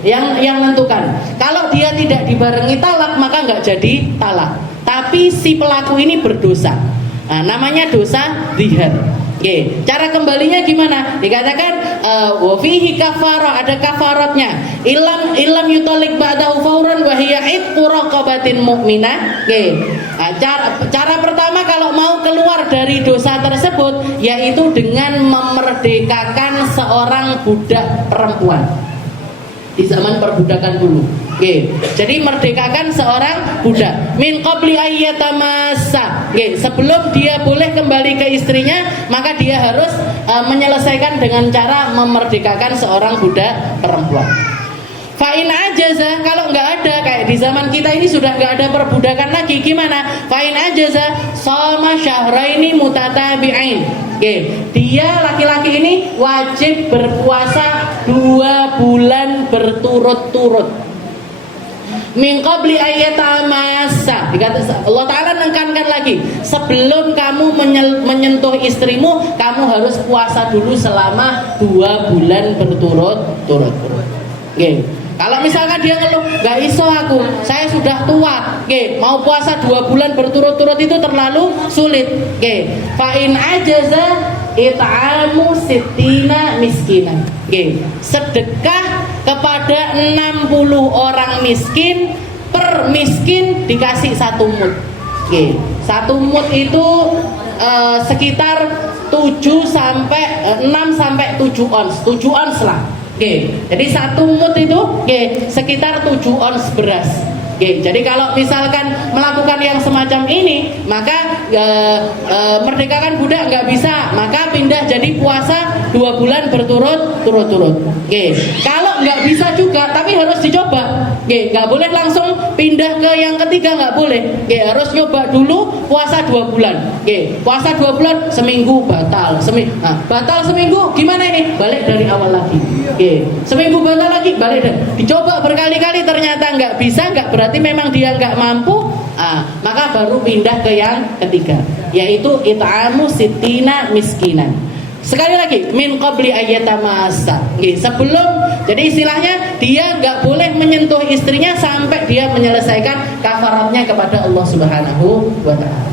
Yang menentukan. Kalau dia tidak dibarengi talak, maka nggak jadi talak. Tapi si pelaku ini berdosa. Nah, namanya dosa zihar. Cara kembalinya gimana? Dikatakan wa fihi kafarah, ada kafaratnya. Ilam yutalik ba'dahu fauran wa hiya itqu raqabatin mu'minah. Cara pertama kalau mau keluar dari dosa tersebut yaitu dengan memerdekakan seorang budak perempuan. Di zaman perbudakan dulu. Jadi merdekakan seorang budak min qabli ayyatamassa. Sebelum dia boleh kembali ke istrinya, maka dia harus menyelesaikan dengan cara memerdekakan seorang budak perempuan. Fa'in ajaza, kalau nggak ada, kayak di zaman kita ini sudah nggak ada perbudakan lagi, gimana? Fa'in ajaza sama syahraini mutatabi'ain. Dia laki-laki ini wajib berpuasa 2 bulan berturut-turut. Min qabli ayyatamassa. Allah Ta'ala menekankan lagi, sebelum kamu menyentuh istrimu, kamu harus puasa dulu selama 2 bulan berturut-turut. Kalau misalkan dia ngeluh, gak iso aku, saya sudah tua, mau puasa 2 bulan berturut-turut itu terlalu sulit. Fa'in ajaza it'amu sittina miskinan. Sedekah kepada 60 orang miskin, per miskin dikasih 1 mud. 1 mud itu sekitar 6 sampai 7 ons, 7 ons lah. Jadi 1 mud itu sekitar 7 ons beras. Jadi kalau misalkan melakukan yang semacam ini, maka merdekakan budak nggak bisa, maka pindah jadi puasa 2 bulan berturut-turut. Kalau nggak bisa juga, tapi harus dicoba. Nggak boleh langsung pindah ke yang ketiga, nggak boleh. Harus nyoba dulu puasa 2 bulan. Puasa 2 bulan, seminggu batal. Batal seminggu, gimana ini? Balik dari awal lagi. Seminggu batal lagi, balik dari. Dicoba berkali-kali, ternyata nggak bisa, nggak berarti memang dia nggak mampu, maka baru pindah ke yang ketiga, yaitu it'amu sittina miskinan. Sekali lagi, min qabli ayyatamassa. Sebelum, jadi istilahnya dia nggak boleh menyentuh istrinya sampai dia menyelesaikan kafaratnya kepada Allah Subhanahu wa Ta'ala.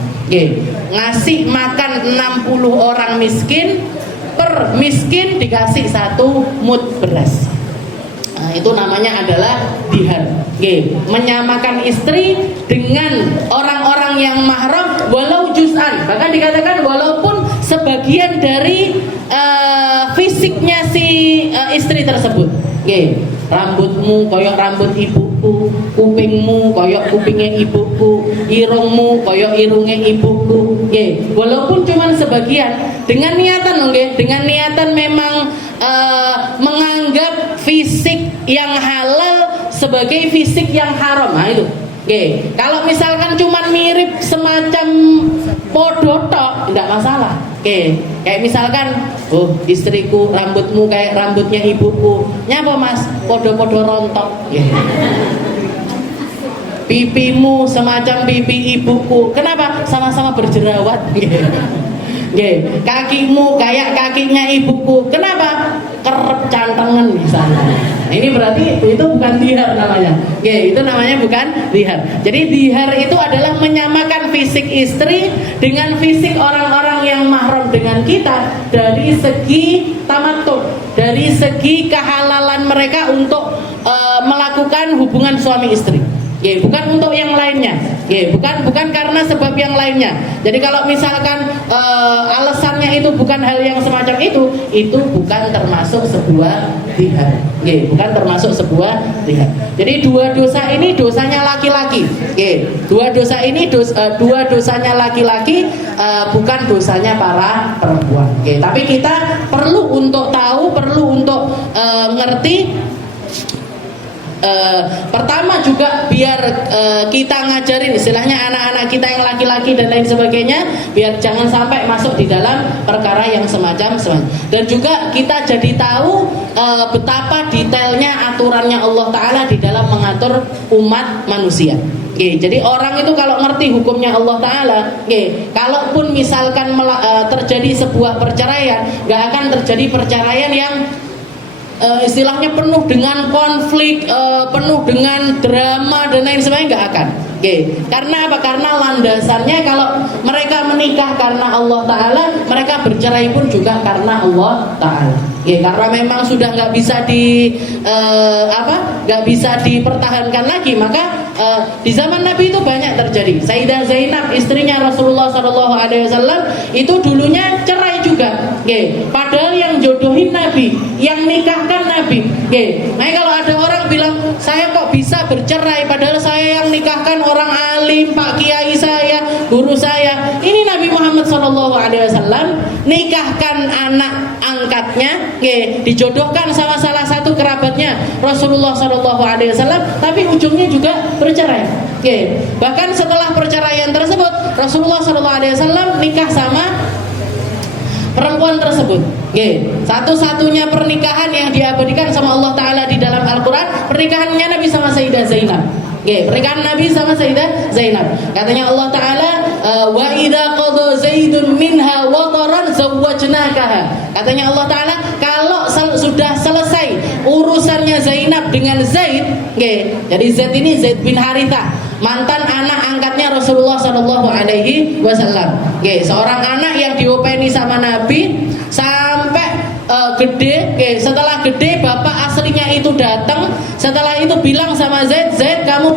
Ngasih makan 60 orang miskin, per miskin dikasih 1 mud beras. Nah, itu namanya adalah dihar. Menyamakan istri dengan orang-orang yang mahram walau juz'an. Bahkan dikatakan walaupun sebagian dari fisiknya si istri tersebut. Rambutmu koyok rambut ibuku, kupingmu koyok kupingnya ibuku, irungmu koyok irungnya ibuku. Walaupun cuma sebagian, dengan niatan dengan niatan memang menganggap fisik yang halal sebagai fisik yang haram. Nah itu. Kalau misalkan cuma mirip semacam podotok, tidak masalah. Kayak misalkan, oh istriku rambutmu kayak rambutnya ibuku, nyapa mas, podo-podo rontok. Pipimu semacam pipi ibuku, kenapa? Sama-sama berjerawat. Kakimu kayak kakinya ibuku, kenapa? Kerep cantengan misalnya. Ini berarti itu bukan dihar namanya. Itu namanya bukan dihar. Jadi dihar itu adalah menyamakan fisik istri dengan fisik orang-orang yang mahram dengan kita dari segi tamattu, dari segi kehalalan mereka untuk melakukan hubungan suami istri. Bukan untuk yang lainnya. Bukan karena sebab yang lainnya. Jadi kalau misalkan alasannya itu bukan hal yang semacam itu bukan termasuk sebuah dihar. Bukan termasuk sebuah dihar. Jadi dua dosa ini dosanya laki-laki. Dua dosa ini dua dosanya laki-laki, bukan dosanya para perempuan. Tapi kita perlu untuk tahu, perlu untuk mengerti. Pertama juga biar kita ngajarin istilahnya anak-anak kita yang laki-laki dan lain sebagainya, biar jangan sampai masuk di dalam perkara yang semacam. Dan juga kita jadi tahu betapa detailnya aturannya Allah Ta'ala di dalam mengatur umat manusia. Jadi orang itu kalau ngerti hukumnya Allah Ta'ala, kalaupun misalkan terjadi sebuah perceraian, gak akan terjadi perceraian yang istilahnya penuh dengan konflik, penuh dengan drama dan lain sebagainya, nggak akan. Karena apa? Karena landasannya kalau mereka menikah karena Allah Ta'ala, mereka bercerai pun juga karena Allah Ta'ala. Karena memang sudah nggak bisa nggak bisa dipertahankan lagi, maka di zaman Nabi itu banyak terjadi. Sayyidah Zainab, istrinya Rasulullah SAW, itu dulunya cerai juga. Padahal yang jodohin Nabi, yang nikahkan Nabi. Nah kalau ada orang bilang, saya kok bisa bercerai padahal saya yang nikahkan orang alim, Pak Kiai saya, guru saya. Ini Nabi Muhammad SAW nikahkan anak angkatnya, dijodohkan sama salah satu kerabatnya Rasulullah SAW, tapi ujungnya juga bercerai. Bahkan setelah perceraian tersebut, Rasulullah SAW nikah sama perempuan tersebut. Satu-satunya pernikahan yang diabadikan sama Allah Ta'ala di dalam Al-Quran, pernikahannya Nabi sama Sayyidah Zainab. Pernikahan Nabi sama Sayyidah Zainab. Katanya Allah Ta'ala, wa idza qadha Zaidun minha wataran zawwajnakaha. Katanya Allah Ta'ala, kalau sudah selesai urusannya Zainab dengan Zaid, jadi Zaid ini Zaid bin Harithah, mantan anak angkatnya Rasulullah SAW. Seorang anak yang diopeni sama Nabi sampai gede. Setelah gede, bapak aslinya itu datang. Setelah itu bilang sama Zaid, Zaid kamu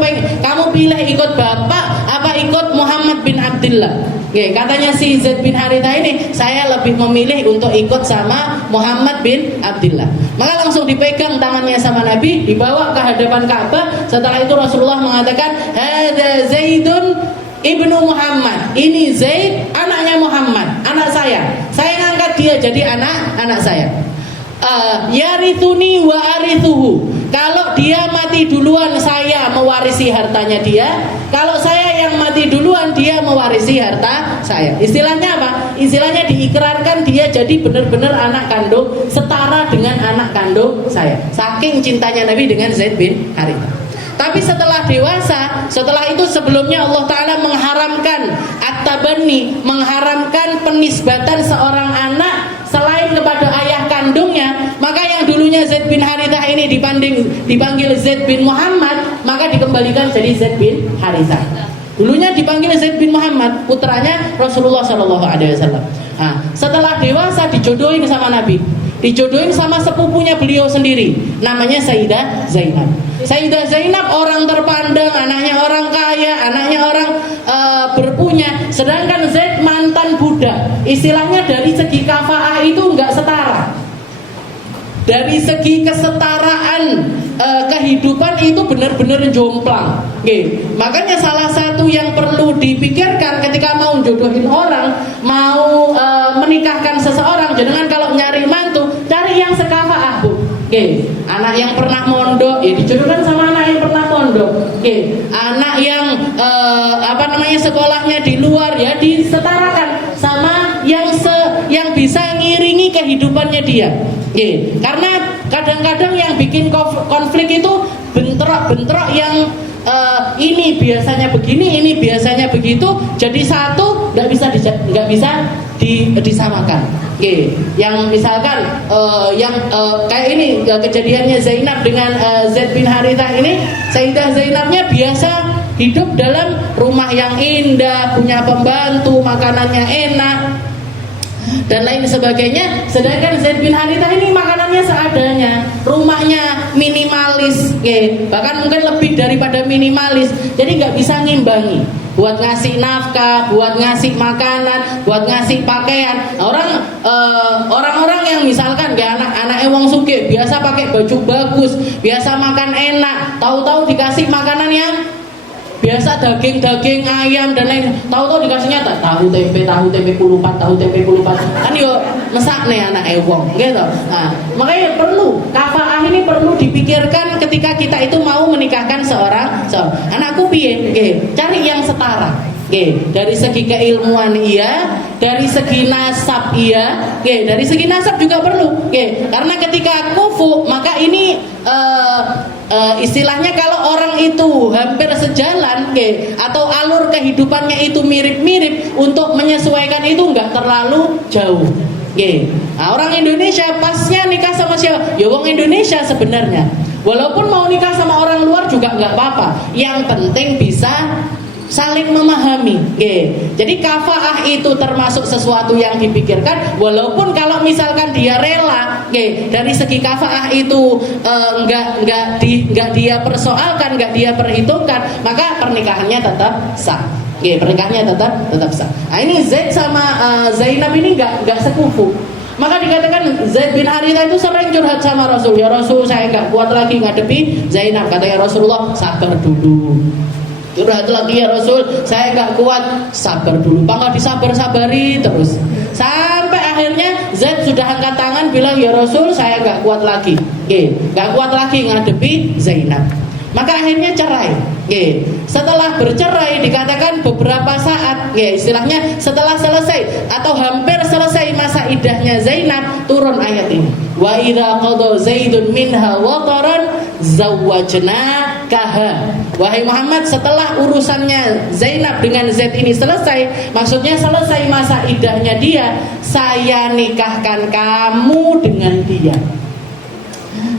pilih ikut bapak apa ikut Muhammad bin Abdullah? Katanya si Zaid bin Harithah ini, saya lebih memilih untuk ikut sama Muhammad bin Abdullah. Maka langsung dipegang tangannya sama Nabi, dibawa ke hadapan Ka'bah. Setelah itu Rasulullah mengatakan, hada Zaidun ibnu Muhammad. Ini Zaid anaknya Muhammad, anak saya. Saya ngangkat dia jadi anak saya. Yarithuni wa arithuhu. Kalau dia mati duluan, saya mewarisi hartanya dia. Kalau saya yang mati duluan, dia mewarisi harta saya. Istilahnya apa? Istilahnya diikrarkan dia jadi benar-benar anak kandung, setara dengan anak kandung saya. Saking cintanya Nabi dengan Zaid bin Harithah. Tapi setelah dewasa, setelah itu sebelumnya Allah Ta'ala mengharamkan at-tabanni, mengharamkan penisbatan seorang anak selain kepada ayah kandungnya. Maka yang dulunya Zaid bin Harithah ini dipanggil Zaid bin Muhammad, maka dikembalikan jadi Zaid bin Harithah. Dulunya dipanggil Zaid bin Muhammad, putranya Rasulullah Shallallahu Alaihi Wasallam. Nah, setelah dewasa dijodohin sama Nabi, dijodohin sama sepupunya beliau sendiri, namanya Sayyidah Zainab. Sayyidah Zainab orang terpandang, anaknya orang kaya, anaknya orang berpunya. Sedangkan Zaid mantan budak. Istilahnya dari segi kafaah itu enggak setara. Dari segi kesetaraan kehidupan itu benar-benar jomplang. Makanya salah satu yang perlu dipikirkan ketika mau jodohin orang, mau menikahkan seseorang, jangan kalau nyari mantu, cari yang sekafaah, Bu. Anak yang pernah mondok, ya dijodohkan sama anak yang pernah mondok. Anak yang sekolahnya di luar, ya disetarakan sama yang bisa ngiringi kehidupannya dia. Karena kadang-kadang yang bikin konflik itu bentrok-bentrok yang ini biasanya begini, ini biasanya begitu, jadi satu nggak bisa disamakan. Yang misalkan kayak ini kejadiannya Zainab dengan Zaid bin Harithah ini, Sayyidah Zainabnya biasa hidup dalam rumah yang indah, punya pembantu, makanannya enak dan lain sebagainya. Sedangkan Zaid bin Harithah ini makanannya seadanya, rumahnya minimalis, bahkan mungkin lebih daripada minimalis. Jadi nggak bisa ngimbangi buat ngasih nafkah, buat ngasih makanan, buat ngasih pakaian. Orang-orang yang misalkan kayak anak-anak wong sugih biasa pakai baju bagus, biasa makan enak, tahu-tahu dikasih makanan yang biasa daging ayam dan lain, tahu-tahu dikasihnya tahu tempe kulupat, kan yo mesak nih anak wong gitu. Nah, makanya perlu kafaah ini perlu dipikirkan ketika kita itu mau menikahkan seorang anakku piye, cari yang setara. Dari segi keilmuan iya, dari segi nasab iya, dari segi nasab juga perlu. Karena ketika kufu, maka ini istilahnya kalau orang itu hampir sejalan, atau alur kehidupannya itu mirip-mirip, untuk menyesuaikan itu nggak terlalu jauh. Nah, orang Indonesia pasnya nikah sama siapa? Ya wong Indonesia sebenarnya. Walaupun mau nikah sama orang luar juga nggak apa-apa. Yang penting bisa saling memahami. Jadi kafaah itu termasuk sesuatu yang dipikirkan. Walaupun kalau misalkan dia rela, dari segi kafaah itu nggak dia persoalkan, nggak dia perhitungkan, maka pernikahannya tetap sah. Pernikahannya tetap sah. Nah, ini Zaid sama Zainab ini nggak sekufu. Maka dikatakan Zaid bin Harithah itu sering curhat sama Rasul. Ya Rasul, saya nggak kuat lagi ngadepi Zainab. Katanya Rasulullah, sabar dulu. Curhat lagi, ya Rasul, saya nggak kuat, sabar dulu. Nggak disabar-sabari terus, sampai akhirnya Zaid sudah angkat tangan bilang, ya Rasul, saya nggak kuat lagi, nggak kuat lagi ngadepi Zainab. Maka akhirnya cerai. Setelah bercerai dikatakan beberapa saat, istilahnya setelah selesai atau hampir selesai masa idahnya Zainab, turun ayat ini. Wa idza qada Zaidun minha wataran zawwajnakaha. Wahai Muhammad, setelah urusannya Zainab dengan Zaid ini selesai, maksudnya selesai masa idahnya dia, saya nikahkan kamu dengan dia.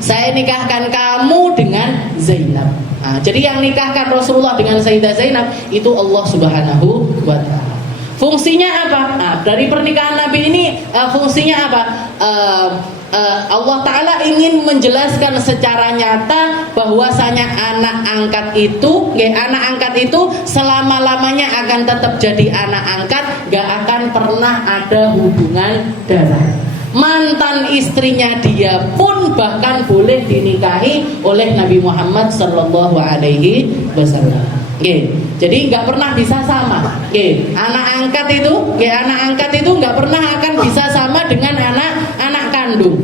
Saya nikahkan kamu dengan Zainab. Nah, jadi yang nikahkan Rasulullah dengan Sayyidah Zainab itu Allah Subhanahu wa ta'ala. Fungsinya apa? Nah, dari pernikahan Nabi ini fungsinya apa? Allah Ta'ala ingin menjelaskan secara nyata bahwasanya anak angkat itu selama-lamanya akan tetap jadi anak angkat, gak akan pernah ada hubungan darah. Mantan istrinya dia pun bahkan boleh dinikahi oleh Nabi Muhammad Sallallahu Alaihi Wasallam. Jadi nggak pernah bisa sama. Anak angkat itu nggak pernah akan bisa sama dengan anak kandung.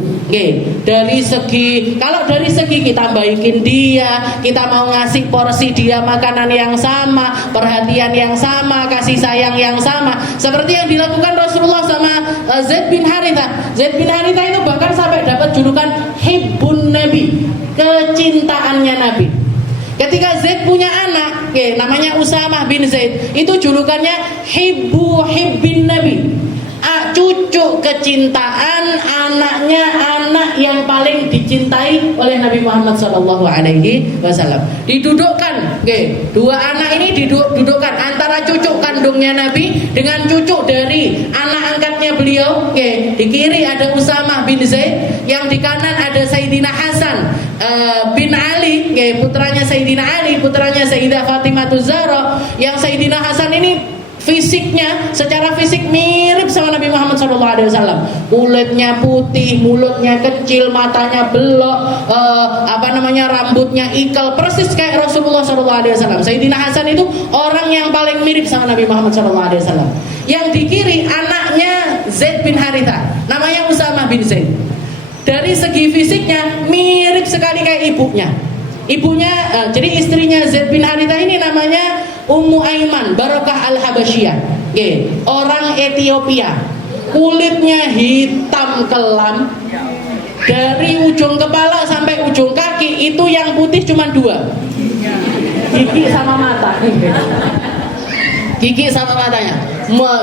Dari segi kita baikin dia, kita mau ngasih porsi dia makanan yang sama, perhatian yang sama, kasih sayang yang sama, seperti yang dilakukan Rasulullah sama Zaid bin Harithah. Zaid bin Harithah itu bahkan sampai dapat julukan Hibbun Nabi, kecintaannya Nabi. Ketika Zaid punya anak, namanya Usamah bin Zaid, itu julukannya Hibbin Nabi, cucu kecintaan, anaknya anak yang paling dicintai oleh Nabi Muhammad SAW. Didudukkan, dua anak ini didudukkan antara cucu kandungnya Nabi dengan cucu dari anak angkatnya beliau. Di kiri ada Usamah bin Zaid, yang di kanan ada Sayyidina Hasan bin Ali, putranya Sayyidina Ali, putranya Sayyidah Fatimah Zahra. Yang Sayyidina Hasan ini fisiknya, secara fisik mirip sama Nabi Muhammad SAW. Kulitnya putih, mulutnya kecil, matanya belok, rambutnya ikal, persis kayak Rasulullah SAW. Sayyidina Hasan itu orang yang paling mirip sama Nabi Muhammad SAW. Yang di kiri anaknya Zaid bin Haritha, namanya Usamah bin Zaid. Dari segi fisiknya mirip sekali kayak ibunya. Jadi istrinya Zaid bin Haritha ini namanya Ummu Aiman Barakah Al-Habasyiyah, orang Ethiopia. Kulitnya hitam kelam, dari ujung kepala sampai ujung kaki itu yang putih cuma dua, gigi sama mata. Gigi sama matanya.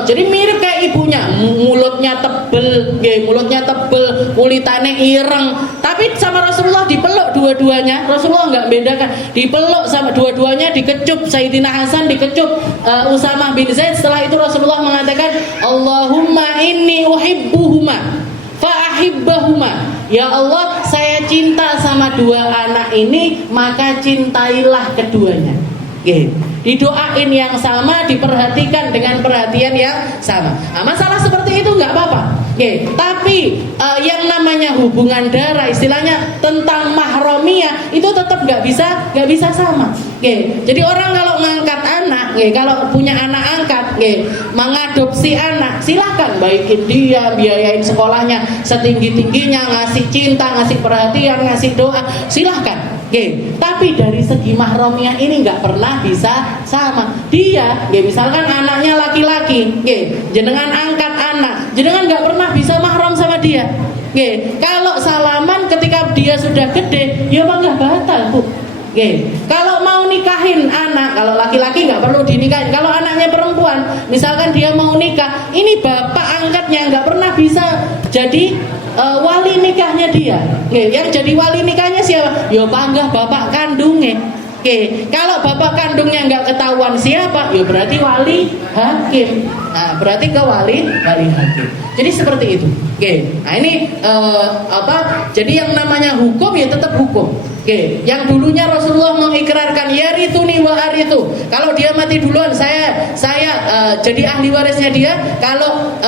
Jadi mirip kayak ibunya. Mulutnya tebel, kulitane ireng. Tapi sama Rasulullah dipeluk dua-duanya. Rasulullah nggak bedakan. Dipeluk sama dua-duanya, dikecup. Sayyidina Hasan dikecup Usamah bin Zaid. Setelah itu Rasulullah mengatakan, Allahumma inni uhibbuhuma fa'ahibbahuma. Ya Allah, saya cinta sama dua anak ini, maka cintailah keduanya. Didoain yang sama, diperhatikan dengan perhatian yang sama. Masalah seperti itu nggak apa-apa. Tapi yang namanya hubungan darah, istilahnya tentang mahramiyah, itu tetap nggak bisa sama. Jadi orang kalau ngangkat anak, kalau punya anak angkat, mengadopsi anak, silahkan baikin dia, biayain sekolahnya setinggi-tingginya, ngasih cinta, ngasih perhatian, ngasih doa, silahkan. Tapi dari segi mahramiyah ini nggak pernah bisa sama. Dia, misalkan anaknya laki-laki, jenengan angkat anak, jenengan nggak pernah bisa mahram sama dia. Kalau salaman ketika dia sudah gede, ya nggak batal, Bu. Kalau mau nikahin anak, kalau laki-laki nggak perlu dinikahin. Kalau anaknya perempuan, misalkan dia mau nikah, ini bapak angkatnya nggak pernah bisa jadi wali nikahnya dia. Yang jadi wali nikahnya siapa? Ya panggah bapak kandungnya. Kalau bapak kandungnya nggak ketahuan siapa, ya berarti wali hakim. Berarti ke wali hakim. Jadi seperti itu. Nah ini Jadi yang namanya hukum ya tetap hukum. Yang dulunya Rasulullah mengikrarkan yarithuni wa arithu. Kalau dia mati duluan, saya jadi ahli warisnya dia. Kalau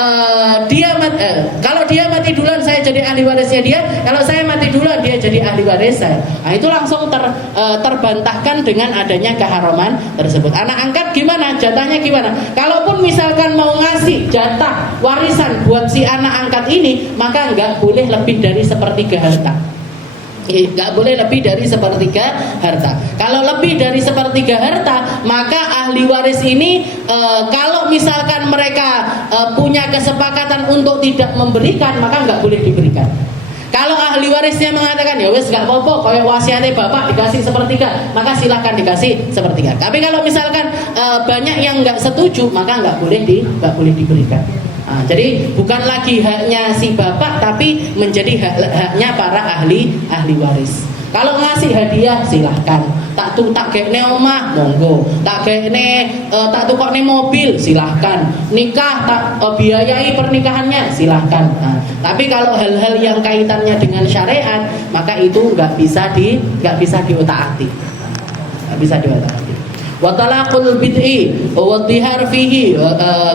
dia mati duluan, saya jadi ahli warisnya dia. Kalau saya mati duluan, dia jadi ahli waris saya. Nah, itu langsung terbantahkan dengan adanya keharaman tersebut. Anak angkat gimana? Jatahnya gimana? Kalaupun misalkan mau ngasih jatah warisan buat si anak angkat ini, maka nggak boleh lebih dari sepertiga harta. Nggak boleh lebih dari sepertiga harta. Kalau lebih dari sepertiga harta, maka ahli waris ini kalau misalkan mereka punya kesepakatan untuk tidak memberikan, maka nggak boleh diberikan. Kalau ahli warisnya mengatakan ya wes nggak apa-apa, kayak wasiatnya bapak dikasih sepertiga, maka silahkan dikasih sepertiga. Tapi kalau misalkan banyak yang nggak setuju, maka nggak boleh diberikan. Jadi bukan lagi haknya si bapak, tapi menjadi haknya para ahli waris. Kalau ngasih hadiah silahkan. Tak kene omah monggo. Tak tukokne mobil silahkan. Nikah tak biayai pernikahannya silahkan. Tapi kalau hal-hal yang kaitannya dengan syariat, maka itu nggak bisa diotak-atik. Nggak bisa diotak-atik. Wa talaqul bid'i wa dhihar fihi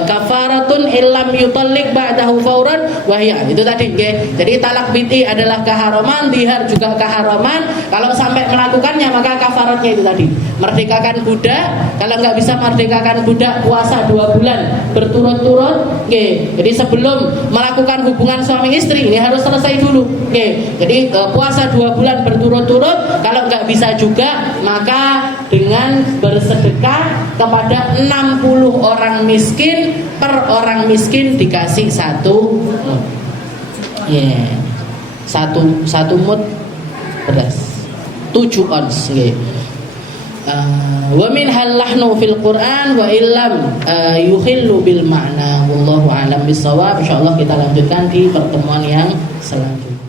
kafaratun illam yutalliq ba'dahu fauran wa hiya. Itu tadi Jadi talak bid'i adalah keharaman, dhihar juga keharaman. Kalau sampai melakukannya maka kafaratnya itu tadi. Merdekakan budak, kalau nggak bisa merdekakan budak puasa 2 bulan berturut-turut. Jadi sebelum melakukan hubungan suami istri ini harus selesai dulu. Jadi puasa 2 bulan berturut-turut. Kalau nggak bisa juga maka dengan bersedekah kepada 60 orang miskin, per orang miskin dikasih satu mud beras 7 ons. Wa min halahnu fil Quran wa illam yukhillu bil ma'na wallahu a'lam bissawab. Insyaallah kita lanjutkan di pertemuan yang selanjutnya.